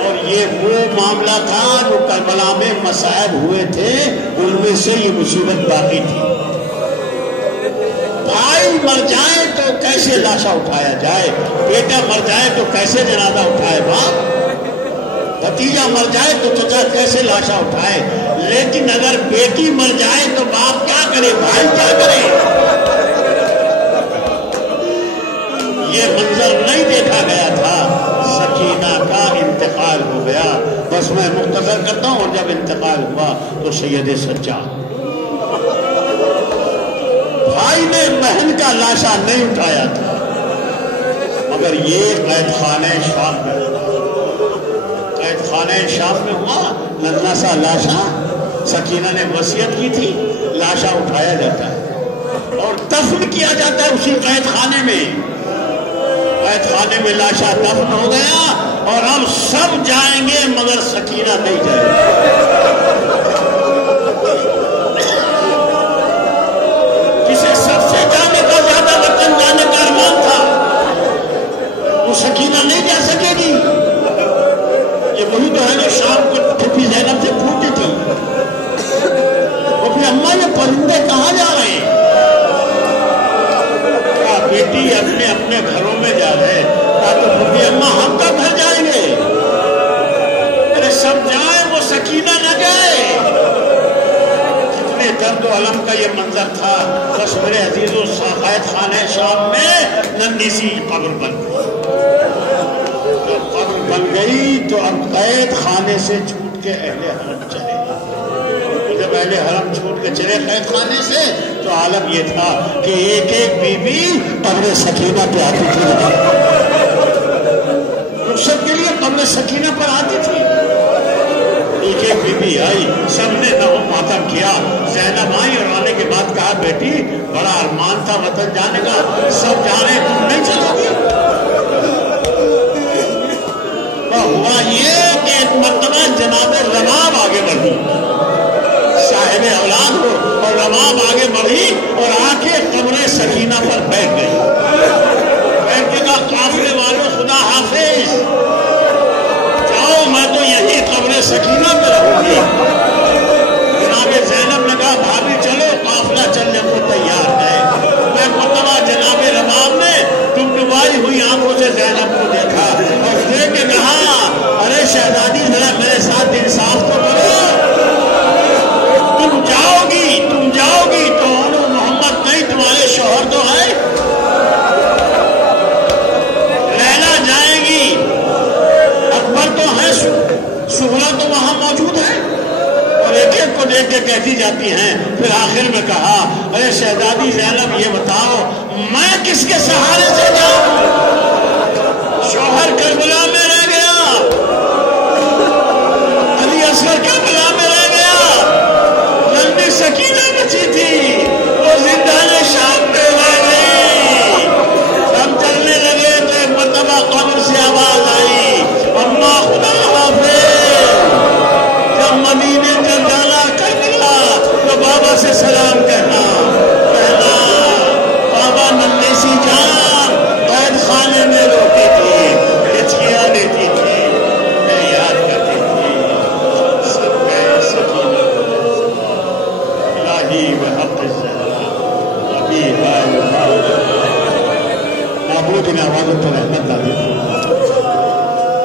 اور یہ وہ معاملہ تھا جو کربلا میں مصائب ہوئے تھے، ان میں سے یہ مصیبت باقی تھی۔ بھائی مر جائے تو کیسے لاشا اٹھایا جائے، بیٹا مر جائے تو کیسے جنازہ اٹھائے باپ، بھتیجا مر جائے تو چچا کیسے لاشا اٹھائے، لیکن اگر بیٹی مر جائے تو باپ کیا کرے، بھائی کیا کرے۔ یہ منظر نہیں دیکھا گیا تھا، سکینہ کا انتقال ہو گیا۔ بس میں مختصر کرتا ہوں، اور جب انتقال ہوا تو سید سجاد بھائی نے بہن کا لاشا نہیں اٹھایا تھا، مگر یہ قید خانہ شام میں ہوا، قید خانہ شام میں ہوا، ننھا سا لاشا، سکینہ نے وصیت کی تھی، لاشا اٹھایا جاتا ہے اور دفن کیا جاتا ہے اسی قید خانے میں۔ قید خانے میں لاشا دفن ہو گیا، اور اب سب جائیں گے مگر سکینہ نہیں جائے گی۔ کسے سب سے جانے کا زیادہ وطن جانے کا ارمان تھا، وہ سکینہ نہیں جا سکے گی۔ یہ وہی تو ہے جو شام کو پھپھی زینب سے پوچھتی تھی، وہ اپنی اماں یہ پرندے کہاں جا رہے ہیں، کہا بیٹی اپنے اپنے گھروں میں جا رہے، کہا تو پھپھی اماں ہم کب گھر جائیں گے، ارے سب جائیں وہ سکینہ نہ جائے۔ کتنے درد و علم کا یہ منظر تھا۔ بس میرے عزیزو قید خانہ شام میں ننھی سی قبر بن گئی، جب قبر بن گئی تو اب قید خانے سے چھوٹ کے اہل حرم چلے، جب اہل حرم چھوٹ کے چلے قید خانے سے تو عالم یہ تھا کہ ایک ایک بی بی قبر سکینہ پہ آتی تھی، رخصت کے لیے قبر سکینہ پر آتی تھی، ایک ایک بی بی آئی، سب نے نو ماتم کیا۔ زینب آئی اور آنے کے بعد کہا بیٹی بڑا ارمان تھا وطن جانے کا، سب جانے تم نہیں چلو گی۔ ہوا یہ کہ ایک مرتبہ جناب رباب آگے بڑھی، صاحب اولاد ہو، اور رباب آگے بڑھی اور آ کے قبر سکینہ پر بیٹھ گئی، بیٹھ کے کہا قافلے والوں خدا حافظ، جاؤ میں تو یہی قبر سکینہ پہ رہوں گی۔ جناب زینب نے کہا بھابھی چلو، قافلہ چلنے کو تیار ہے۔ ایک مرتبہ جناب رباب نے دیکھ کے کہتی جاتی ہیں. پھر آخر میں کہا ارے شہزادی زینب یہ بتاؤ میں کس کے سہارے سے جاؤں؟ شوہر کربلا میں رہ گیا، علی اصغر کربلا میں رہ گیا، ننھی سکینہ بچی تھی وہ زندان شام میں رہ گئی. ہم چلنے لگے تو ایک مرتبہ قبر سے آواز آئی اماں خدا حافظ. جب مدینے چل جانا کربلا تو بابا سے سلام کہنا بابا ننھی سی جان قید خانے میں روتی تھی، ہچکیاں لیتی تھی، میں یاد کرتی تھی سب گئے سکینہ الہی بحق الزہرا ابھی معبود ان آوازوں پر رحمت ڈالی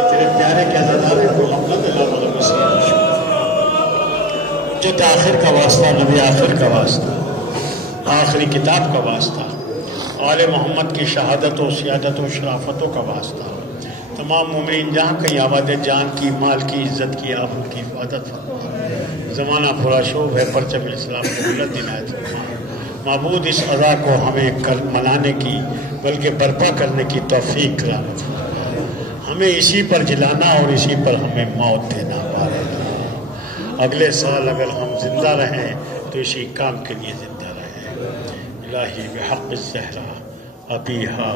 تیرے پیارے کے عزادارے کو محمد اللہ علیہ وسلم جو آخر کا واسطہ، نبی آخر کا واسطہ، آخری کتاب کا واسطہ، آل محمد کی شہادت و سیادت و شرافتوں کا واسطہ، تمام مومنین جہاں کہیں آباد جان کی، مال کی، عزت کی، آبرو کی حفاظت فرما. زمانہ پورا شوب ہے پرچم اسلام کو بلند عنایت فرما. معبود اس ادا کو ہمیں منانے کی بلکہ برپا کرنے کی توفیق کرنا، ہمیں اسی پر جلانا اور اسی پر ہمیں موت دینا پائے. اگلے سال اگر ہم زندہ رہیں تو اسی کام کے لیے زندہ رہیں. الہی بحق الزہرا ابیہا